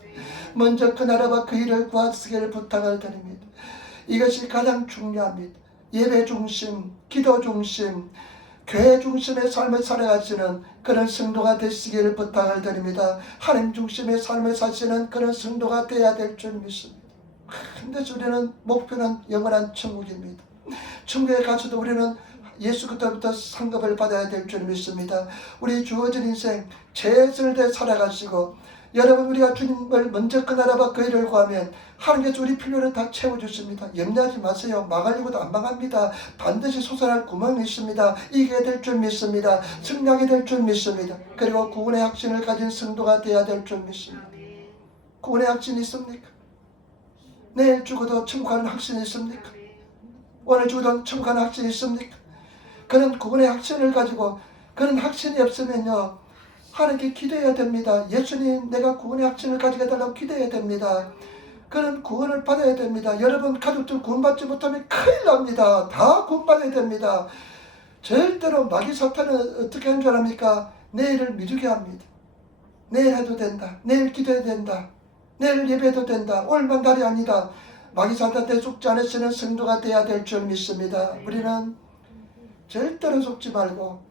먼저 그 나라와 그 일을 구하시기를 부탁을 드립니다. 이것이 가장 중요합니다. 예배 중심, 기도 중심, 교회 중심의 삶을 살아가시는 그런 성도가 되시기를 부탁을 드립니다. 하나님 중심의 삶을 사시는 그런 성도가 되어야 될 줄 믿습니다. 근데 우리는 목표는 영원한 천국입니다. 천국에 가서도 우리는 예수 그리스도부터 상급을 받아야 될 줄 믿습니다. 우리 주어진 인생 최선을 다해 살아가시고 여러분, 우리가 주님을 먼저 그 나라와 그 일을 구하면 하나님께서 우리 필요를 다 채워주십니다. 염려하지 마세요. 망하려고도 안 망합니다. 반드시 솟아날 구멍이 있습니다. 이기게 될 줄 믿습니다. 승리하게 될 줄 믿습니다. 그리고 구원의 확신을 가진 성도가 되어야 될 줄 믿습니다. 구원의 확신이 있습니까? 내일 죽어도 천국 가는 확신이 있습니까? 오늘 죽어도 천국 가는 확신이 있습니까? 그런 구원의 확신을 가지고 그런 확신이 없으면요, 하나님께 기도해야 됩니다. 예수님, 내가 구원의 확신을 가지게 해달라고 기도해야 됩니다. 그런 구원을 받아야 됩니다. 여러분 가족들 구원받지 못하면 큰일 납니다. 다 구원받아야 됩니다. 절대로 마귀 사탄은 어떻게 하는 줄 압니까? 내일을 미루게 합니다. 내일 해도 된다. 내일 기도해야 된다. 내일 예배해도 된다. 오늘만 날이 아니다. 마귀 사탄한테 속지 않으시는 성도가 되어야 될 줄 믿습니다. 우리는 절대로 속지 말고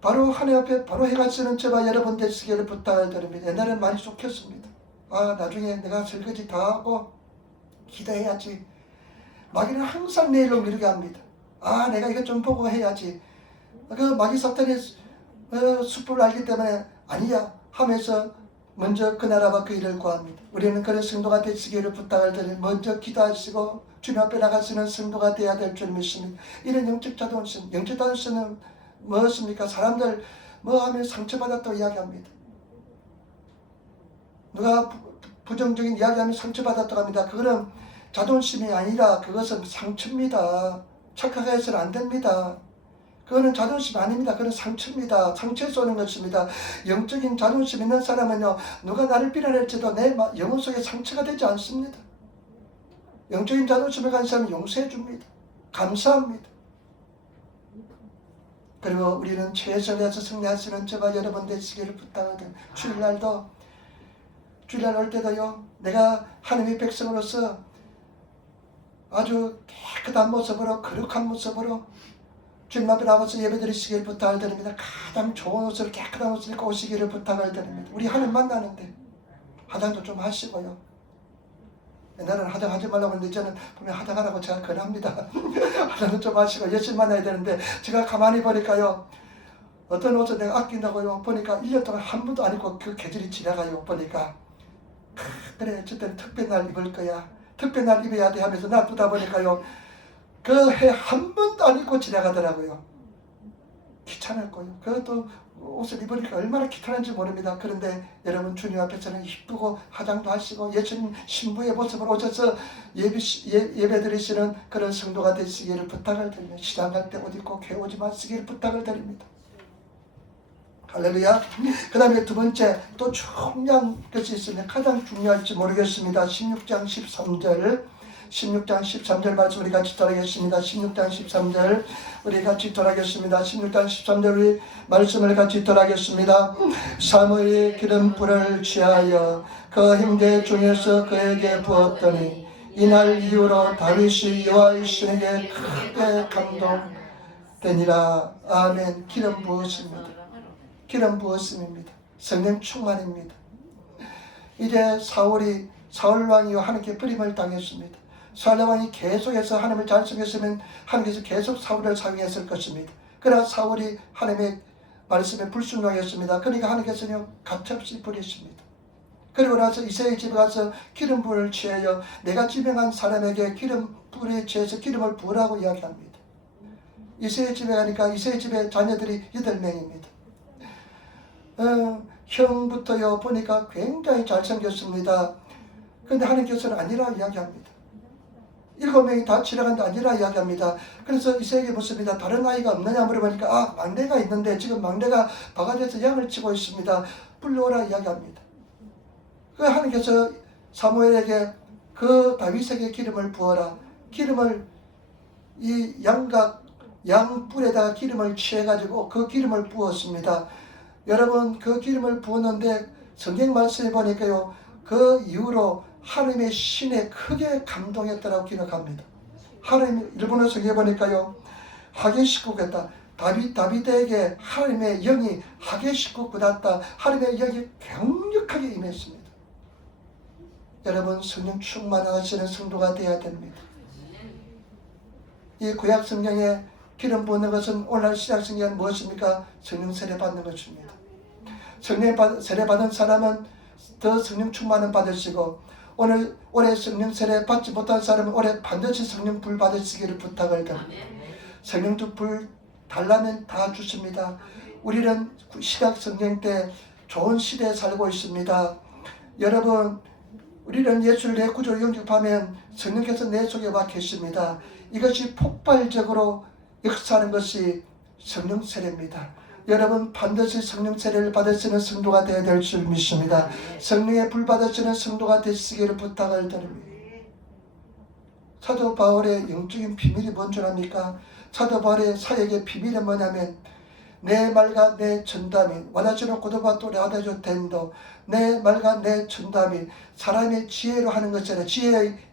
바로 하늘 앞에 바로 해가 지는 저와 여러분 되시기를 부탁을 드립니다. 옛날에는 많이 속혔습니다. 나중에 내가 설거지 다 하고 기도해야지. 마귀는 항상 내일로 미루게 합니다. 내가 이거 좀 보고 해야지. 그 마귀 사탄의 수법을 알기 때문에 아니야 하면서 먼저 그 나라와 그 일을 구합니다. 우리는 그런 성도가 되시기를 부탁을 드립니다. 먼저 기도하시고 주님 앞에 나가시는 성도가 되어야 될 줄 믿습니다. 이런 영적 자존심, 영적 자존심은 무엇입니까? 사람들 뭐 하면 상처받았다고 이야기합니다. 누가 부정적인 이야기하면 상처받았다고 합니다. 그거는 자존심이 아니라 그것은 상처입니다. 착하게 해서는 안 됩니다. 그거는 자존심 아닙니다. 그건 상처입니다. 상처에서 오는 것입니다. 영적인 자존심 있는 사람은요, 누가 나를 비난할지도 내 영혼 속에 상처가 되지 않습니다. 영적인 자존심을 가진 사람은 용서해 줍니다. 감사합니다. 그리고 우리는 최선을 다해서 승리하시는 저와 여러분 되시기를 부탁을 드립니다. 주일날 올 때도요, 내가 하나님의 백성으로서 아주 깨끗한 모습으로, 거룩한 모습으로 주님 앞에 나와서 예배드리시기를 부탁을 드립니다. 가장 좋은 옷을, 깨끗한 옷을 입고 오시기를 부탁을 드립니다. 우리 하나님 만나는데 화장도 좀 하시고요. 옛날에는 화장하지 말라고 했는데 이제는 보면 화장하라고 제가 권합니다. 화장도 좀 하시고 예수님 만나야 되는데, 제가 가만히 보니까요, 어떤 옷을 내가 아낀다고요, 보니까 1년 동안 한 번도 안 입고 그 계절이 지나가요. 보니까 그래, 어쨌든 특별한 날 입을 거야, 특별한 날 입어야 돼 하면서 놔두다 보니까요, 그 해 한 번도 안 입고 지나가더라고요. 귀찮을 거예요. 그것도 옷을 입으니까 얼마나 귀찮은지 모릅니다. 그런데 여러분, 주님 앞에서는 이쁘고 화장도 하시고 예수님 신부의 모습으로 오셔서 예배 드리시는 그런 성도가 되시기를 부탁을 드립니다. 시장 갈 때 옷 입고 교회 오지 마시기를 부탁을 드립니다. 할렐루야. 그 다음에 두 번째, 또 중요한 것이 있습니다. 가장 중요할지 모르겠습니다. 16장 13절 말씀 우리 같이 돌아가겠습니다. 16장 13절 우리 같이 돌아가겠습니다. 16장 13절 우리 말씀을 같이 돌아가겠습니다. 사무엘이 기름불을 취하여 그 형제 중에서 그에게 부었더니 이날 이후로 다윗이 여호와의 신에게 크게 감동되니라. 아멘. 기름 부었습니다. 기름 부었음입니다. 성령 충만입니다. 이제 사울 왕이 하나님께 버림을 당했습니다. 사울 왕이 계속해서 하나님을 잘 섬겼으면 하나님께서 계속 사울을 사용했을 것입니다. 그러나 사울이 하나님의 말씀에 불순종했습니다. 그러니까 하나님께서는 가차없이 버리십니다. 그리고 나서 이새의 집에 가서 기름불을 취하여 내가 지명한 사람에게 기름불에 취해서 기름을 부으라고 이야기합니다. 이새의 집에 가니까 이새의 집에 자녀들이 8명입니다. 형부터요 보니까 굉장히 잘생겼습니다. 그런데 하나님께서는 아니라 이야기합니다. 7명이 다 지나간다 아니라 이야기합니다. 그래서 이새에게 묻습니다. 다른 아이가 없느냐 물어보니까 막내가 있는데 지금 막내가 바가지에서 양을 치고 있습니다. 불러오라 이야기합니다. 그 하나님께서 사무엘에게 그 다윗에게 기름을 부어라. 기름을 이 양뿔에다가 기름을 취해가지고 그 기름을 부었습니다. 여러분, 그 기름을 부었는데 성경 말씀에 보니까요, 그 이후로 하나님의 신에 크게 감동했다라고 기록합니다. 하나님, 일본어 성경에 보니까요, 하게시쿠겠다. 다윗에게 하나님의 영이 하게시쿠 받았다. 하나님의 영이 강력하게 임했습니다. 여러분, 성령 충만하시는 성도가 되어야 됩니다. 이 구약 성경에 기름 부는 것은 오늘날 신약 성경은 무엇입니까? 성령 세례 받는 것입니다. 성령 세례 받은 사람은 더 성령 충만을 받으시고, 올해 성령 세례 받지 못한 사람은 올해 반드시 성령 불 받으시기를 부탁을 드립니다. 성령 불 달라면 다 주십니다. 우리는 신약 성경 때 좋은 시대에 살고 있습니다. 여러분, 우리는 예수를 내 구주로 영접하면 성령께서 내 속에 와 계십니다. 이것이 폭발적으로 역사하는 것이 성령 세례입니다. 여러분, 반드시 성령 세례를 받으시는 성도가 되어야 될 줄 믿습니다. 성령의 불 받으시는 성도가 되시기를 부탁을 드립니다. 사도 바울의 영적인 비밀이 뭔 줄 압니까? 사도 바울의 사역의 비밀이 뭐냐면, 내 말과 내 전담이 와다시노 고도바토 레아다조 덴도, 내 말과 내 전담이 사람의 지혜로 하는 것이 아니라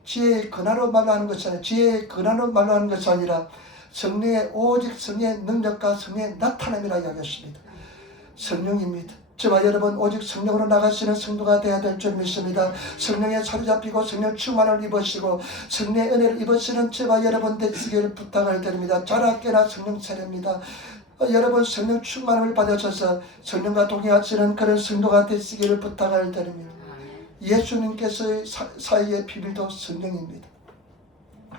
지혜의 근화로 말로 하는 것이 아니라 지혜의 근화로 말로 하는 것이 아니라 성령의 오직 성령의 능력과 성령의 나타남이라 이야기했습니다. 성령입니다. 저와 여러분, 오직 성령으로 나가시는 성도가 되어야 될 줄 믿습니다. 성령에 사로잡히고 성령 충만을 입으시고 성령의 은혜를 입으시는 저와 여러분 되시기를 부탁을 드립니다. 자라깨나 성령 세례입니다. 여러분, 성령 충만을 받으셔서 성령과 동행하시는 그런 성도가 되시기를 부탁을 드립니다. 예수님께서의 사역의 비밀도 성령입니다.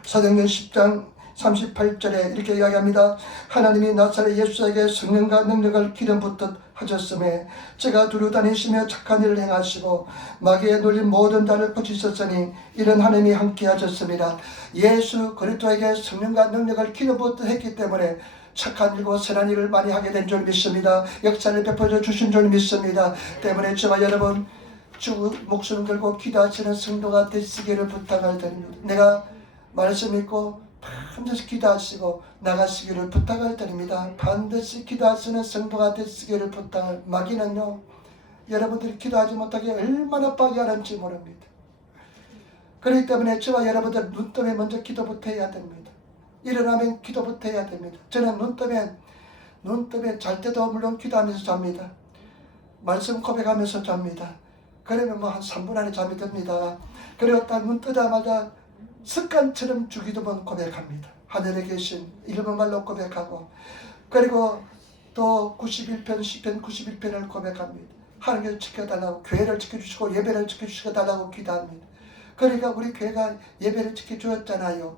사도행전 10장 38절에 이렇게 이야기합니다. 하나님이 나사렛 예수에게 성령과 능력을 기름 붓듯 하셨음에 제가 두루 다니시며 착한 일을 행하시고 마귀에 눌린 모든 자를 고치셨으니 이런 하나님이 함께 하셨습니다. 예수 그리스도에게 성령과 능력을 기름 붓듯 했기 때문에 착한 일과 선한 일을 많이 하게 된 줄 믿습니다. 역사를 베풀어 주신 줄 믿습니다. 때문에 저와 여러분, 주 목숨을 걸고 기도하시는 성도가 되시기를 부탁을 드립니다. 내가 말씀 읽고 반드시 기도하시고 나가시기를 부탁을 드립니다. 반드시 기도하시는 성도가 되시기를 부탁을. 마귀는요, 여러분들이 기도하지 못하게 얼마나 빠개하는지 모릅니다. 그렇기 때문에 저와 여러분들 눈 뜨면 먼저 기도부터 해야 됩니다. 일어나면 기도부터 해야 됩니다. 저는 눈 뜨면 잘 때도 물론 기도하면서 잡니다. 말씀 고백하면서 잡니다. 그러면 뭐 한 3분 안에 잠이 듭니다. 그리고 딱 눈 뜨자마자 습관처럼 주기도문 고백합니다. 하늘에 계신 일본말로 고백하고, 그리고 또 91편 시편 91편을 고백합니다. 하나님을 지켜달라고, 교회를 지켜주시고 예배를 지켜주시달라고 기도합니다. 그러니까 우리 교회가 예배를 지켜주었잖아요.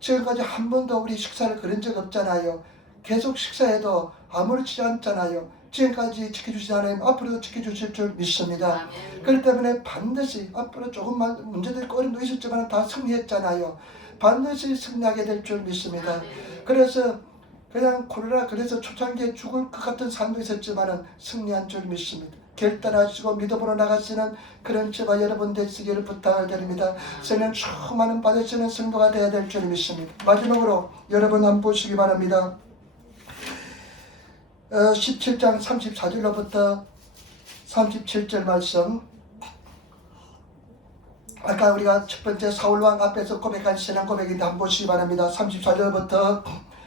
지금까지 한 번도 우리 식사를 그런 적 없잖아요. 계속 식사해도 아무렇지 않잖아요. 지금까지 지켜주신 하나님 앞으로도 지켜주실 줄 믿습니다. 그렇기 때문에 반드시 앞으로 조금만 문제들 어려움도 있었지만 다 승리했잖아요. 반드시 승리하게 될 줄 믿습니다. 그래서 그냥 코로나 그래서 초창기에 죽을 것 같은 삶도 있었지만 승리한 줄 믿습니다. 결단하시고 믿음으로 나가시는 그런 저와 여러분 되시기를 부탁을 드립니다. 저는 수많은 받으시는 성도가 되어야 될 줄 믿습니다. 마지막으로 여러분 한번 보시기 바랍니다. 17장 34절로부터 37절 말씀. 아까 우리가 첫 번째 사울왕 앞에서 고백한 신앙 고백인데 한번 보시기 바랍니다. 34절부터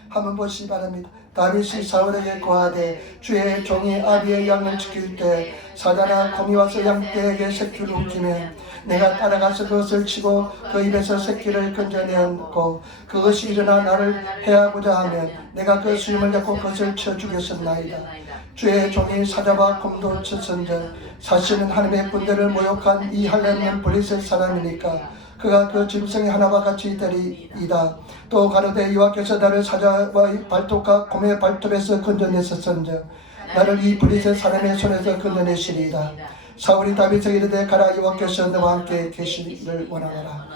한번 보시기 바랍니다. 다윗이 사울에게 고하되 주의 종이 아비의 양을 지킬 때 사자나 곰이 와서 양떼에게 새끼를 훔치면 내가 따라가서 그것을 치고 그 입에서 새끼를 건져내었고 그것이 일어나 나를 해하고자 하면 내가 그 수염을 잡고 그것을 쳐 죽였었나이다. 주의 종이 사자와 곰도 쳤은즉 사실은 하나님의 군대를 모욕한 이 할례는 블레셋 사람이니까 그가 그 짐승의 하나와 같이 되리이다. 또 가로되 여호와께서 나를 사자와의 발톱과 곰의 발톱에서 건져내셨은즉 나를 이 블레셋 사람의 손에서 건져내시리이다. 사울이 다윗에게 이르되 가라, 여호와께서 너와 함께 계시기를 원하노라.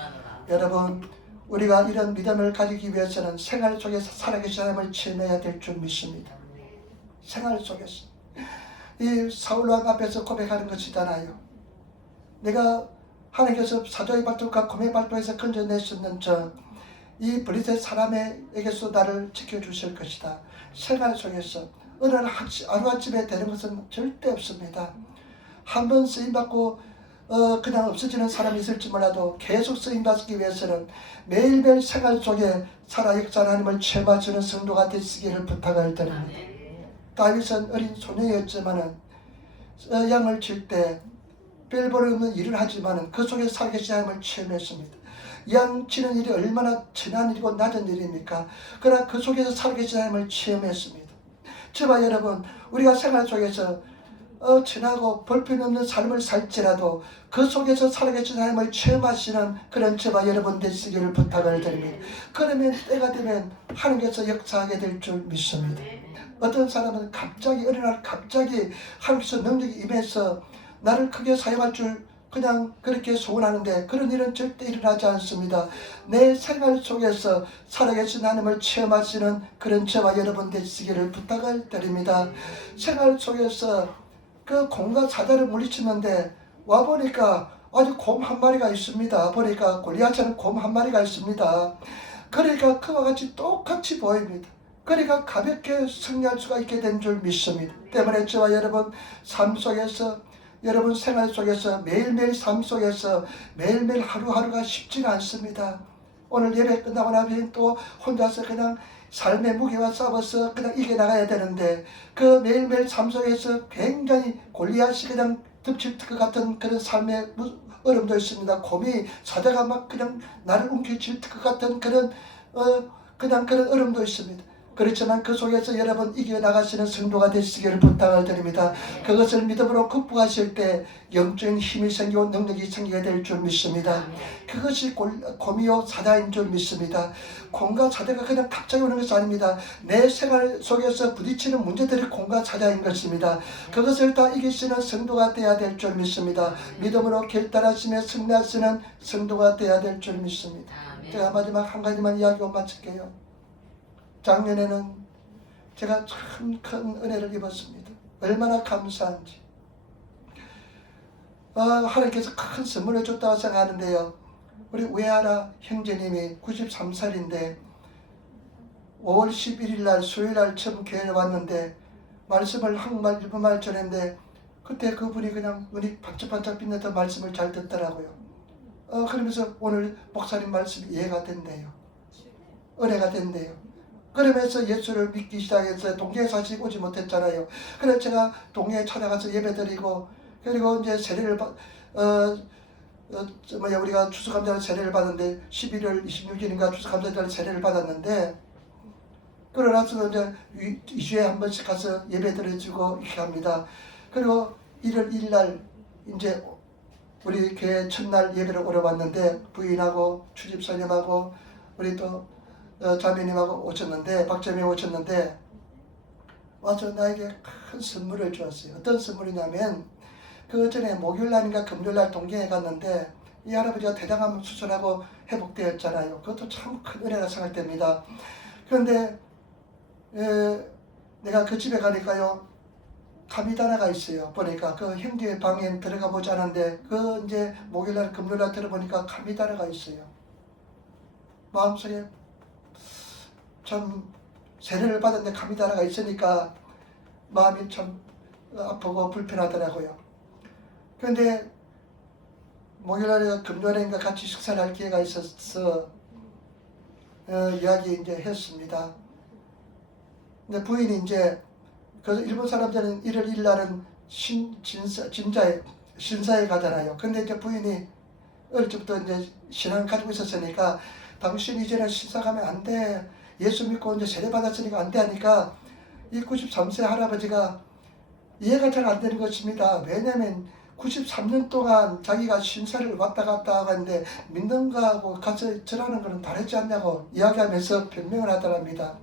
여러분, 우리가 이런 믿음을 가지기 위해서는 생활 속에서 살아계신 하나님을 체험해야 될 줄 믿습니다. 생활 속에서 이 사울왕 앞에서 고백하는 것이잖아요. 내가 하나님께서 사자의 발톱과 곰의 발톱에서 건져내셨는 이 블레셋 사람에게서 나를 지켜주실 것이다. 생활 속에서 어느 하루아침에 되는 것은 절대 없습니다. 한 번 쓰임받고 그냥 없어지는 사람이 있을지 몰라도 계속 쓰임받기 위해서는 매일매일 생활 속에 살아역사 하나님을 체험하시는 성도가 되시기를 부탁을 드립니다. 다윗은 어린 소년이었지만은 양을 칠 때 별볼이 없는 일을 하지만은 그 속에 살아계신 하나님을 체험했습니다. 양 치는 일이 얼마나 지난 일이고 낮은 일입니까? 그러나 그 속에서 살아계신 하나님을 체험했습니다. 저와 여러분, 우리가 생활 속에서 지나고 볼펜없는 삶을 살지라도 그 속에서 살아계신 하나님을 체험하시는 그런 저와 여러분 되시기를 부탁을 드립니다. 그러면 때가 되면 하나님께서 역사하게 될 줄 믿습니다. 어떤 사람은 갑자기 어느 날 갑자기 하나님께서 능력이 임해서 나를 크게 사용할 줄 그냥 그렇게 소원하는데 그런 일은 절대 일어나지 않습니다. 내 생활 속에서 살아계신 하나님을 체험하시는 그런 저와 여러분 되시기를 부탁을 드립니다. 생활 속에서 그 곰과 사자를 물리치는데 와보니까 아주 곰 한 마리가 있습니다. 보니까 골리앗은 곰 한 마리가 있습니다. 그러니까 그와 같이 똑같이 보입니다. 그러니까 가볍게 승리할 수가 있게 된 줄 믿습니다. 때문에 저와 여러분 삶 속에서 여러분 생활 속에서 매일매일 삶 속에서 매일매일 하루하루가 쉽지는 않습니다. 오늘 예배 끝나고 나면 또 혼자서 그냥 삶의 무게와 싸워서 그냥 이겨나가야 되는데 그 매일매일 삶 속에서 굉장히 골리앗이 그냥 덮칠 것 같은 그런 삶의 어려움도 있습니다. 곰이 사자가 막 그냥 나를 움켜쥘 것 같은 그런 그냥 그런 어려움도 있습니다. 그렇지만 그 속에서 여러분 이겨나가시는 성도가 되시기를 부탁을 드립니다. 그것을 믿음으로 극복하실 때 영적인 힘이 생기고 능력이 생기게 될 줄 믿습니다. 그것이 곰이요 사자인 줄 믿습니다. 곰과 사자가 그냥 갑자기 오는 것이 아닙니다. 내 생활 속에서 부딪히는 문제들이 곰과 사자인 것입니다. 그것을 다 이기시는 성도가 되어야 될 줄 믿습니다. 믿음으로 결단하시며 승리하시는 성도가 되어야 될 줄 믿습니다. 제가 마지막 한 가지만 이야기하고 마칠게요. 작년에는 제가 참 큰 은혜를 입었습니다. 얼마나 감사한지. 하나님께서 큰 선물을 줬다고 생각하는데요. 우리 우에하라 형제님이 93살인데 5월 11일 날 수요일 날 처음 교회에 왔는데 말씀을 한국말 일본말 전했는데 그때 그분이 그냥 눈이 반짝반짝 빛나던 말씀을 잘 듣더라고요. 그러면서 오늘 목사님 말씀이 이해가 된대요. 은혜가 된대요. 그러면서 예수를 믿기 시작해서 동네에 사실 오지 못했잖아요. 그래서 제가 동네에 찾아가서 예배드리고 그리고 이제 세례를 우리가 추수감사절 세례를 받았는데 11월 26일인가 추수감사절 세례를 받았는데 그러나서 이제 2주에 한 번씩 가서 예배 드려주고 이렇게 합니다. 그리고 1월 1일 날 이제 우리 교회 첫날 예배를 오러 왔는데 부인하고 주집사님하고 우리 또 자매님하고 오셨는데 박자매 오셨는데 와서 나에게 큰 선물을 주었어요. 어떤 선물이냐면 그 전에 목요일날인가 금요일날 동경에 갔는데 이 할아버지가 대장암 수술하고 회복되었잖아요. 그것도 참 큰 은혜라 생각됩니다. 그런데 내가 그 집에 가니까요 카미다라가 있어요. 보니까 그 형제의 방에 들어가 보지 않았는데 그 이제 목요일날 금요일날 들어보니까 카미다라가 있어요. 마음속에 참 세례를 받았는데 카미다라가 있으니까 마음이 참 아프고 불편하더라고요. 그런데 목요일날 금요일인가 같이 식사를 할 기회가 있어서 이야기 이제 했습니다. 근데 부인이 이제 그래서 일본 사람들은 1월 1일 날은 신사에 가잖아요. 근데 이제 부인이 어릴 적부터 이제 신앙을 가지고 있었으니까 당신 이제는 신사 가면 안 돼. 예수 믿고 이제 세례 받았으니까 안 돼 하니까 이 93세 할아버지가 이해가 잘 안 되는 것입니다. 왜냐하면 93년 동안 자기가 신사를 왔다 갔다 하고 했는데 믿는 거하고 가서 절하는 거는 다르지 않냐고 이야기하면서 변명을 하더랍니다.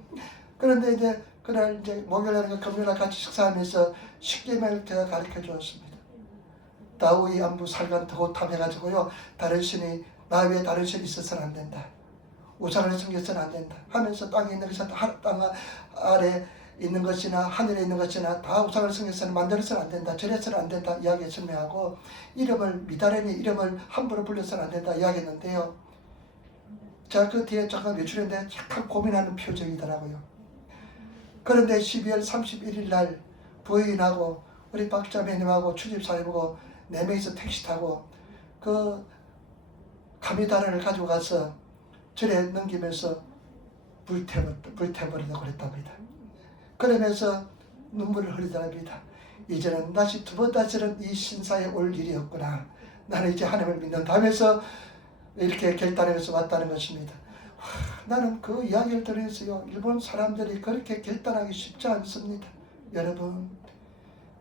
그런데 이제 그날 이제 목요일날 금요일날 같이 식사하면서 십계명을 제가 가르쳐 주었습니다. 다우이 안부 살간 더호탐 해가지고요. 다른 신이 나 외에 다른 신이 있어서는 안 된다. 우상을 섬겨서는 안 된다. 하면서 땅에 있는 것이나 땅 아래 있는 것이나 하늘에 있는 것이나 다 우상을 섬겨서는 만들어서는 안 된다. 절해서는 안 된다. 이야기 설명하고 이름을 미다레니 이름을 함부로 불려서는 안 된다. 이야기했는데요. 제가 그 뒤에 잠깐 외출했는데 약간 고민하는 표정이더라고요. 그런데 12월 31일 날 부인하고 우리 박자매님하고 추집사님하고 4명이서 택시 타고 그 카미다라를 가지고 가서 절에 넘기면서 불태버리라고 그랬답니다. 그러면서 눈물을 흘리더랍니다. 이제는 다시 두 번 다시는 이 신사에 올 일이 없구나. 나는 이제 하나님을 믿는다 하면서 이렇게 결단해서 왔다는 것입니다. 나는 그 이야기를 들으면서요. 일본 사람들이 그렇게 결단하기 쉽지 않습니다. 여러분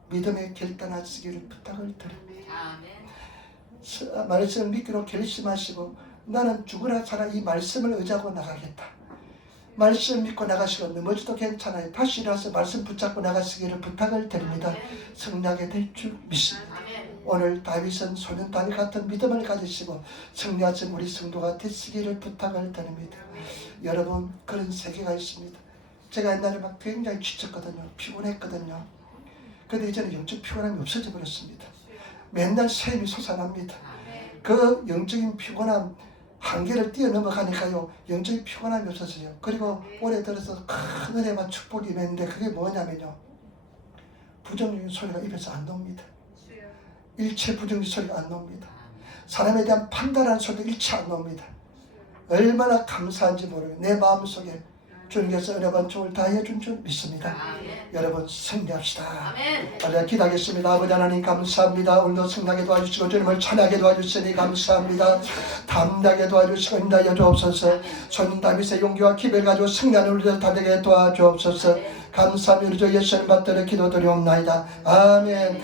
믿음에 결단하시기를 부탁을 드립니다. 말씀을 믿기로 결심하시고 나는 죽으나 살아 이 말씀을 의지하고 나가겠다. 말씀 믿고 나가시고 넘어져도 괜찮아요. 다시 일어나서 말씀 붙잡고 나가시기를 부탁을 드립니다. 승리하게 될 줄 믿습니다. 오늘 다윗은 소년 다윗 같은 믿음을 가지시고 승리하신 우리 성도가 되시기를 부탁을 드립니다. 여러분 그런 세계가 있습니다. 제가 옛날에 막 굉장히 지쳤거든요. 피곤했거든요. 그런데 이제는 영적 피곤함이 없어져 버렸습니다. 맨날 샘이 솟아납니다. 그 영적인 피곤함 한계를 뛰어넘어가니까요. 영적인 피곤함이 없어져요. 그리고 올해 들어서 큰 은혜와 축복이 있는데 그게 뭐냐면요. 부정적인 소리가 입에서 안 나옵니다. 일체 부정적인 소리가 안 나옵니다. 사람에 대한 판단하는 소리도 일체 안 나옵니다. 얼마나 감사한지 모르겠어요. 내 마음속에 주님께서 은혜와 축복을 다해 준 줄 믿습니다. 여러분 승리합시다. 아멘. 기도하겠습니다. 아버지 하나님 감사합니다. 오늘도 승리하게 도와주시고 주님을 찬양하게 도와주시니 감사합니다. 담대하게 도와주시고 인도하여 주옵소서. 손 다윗의 용기와 기회를 가지고 승리하는 우리들 다 되게 도와주옵소서. 감사합니다. 우리 주 예수님 받들어 기도드리옵나이다. 아멘.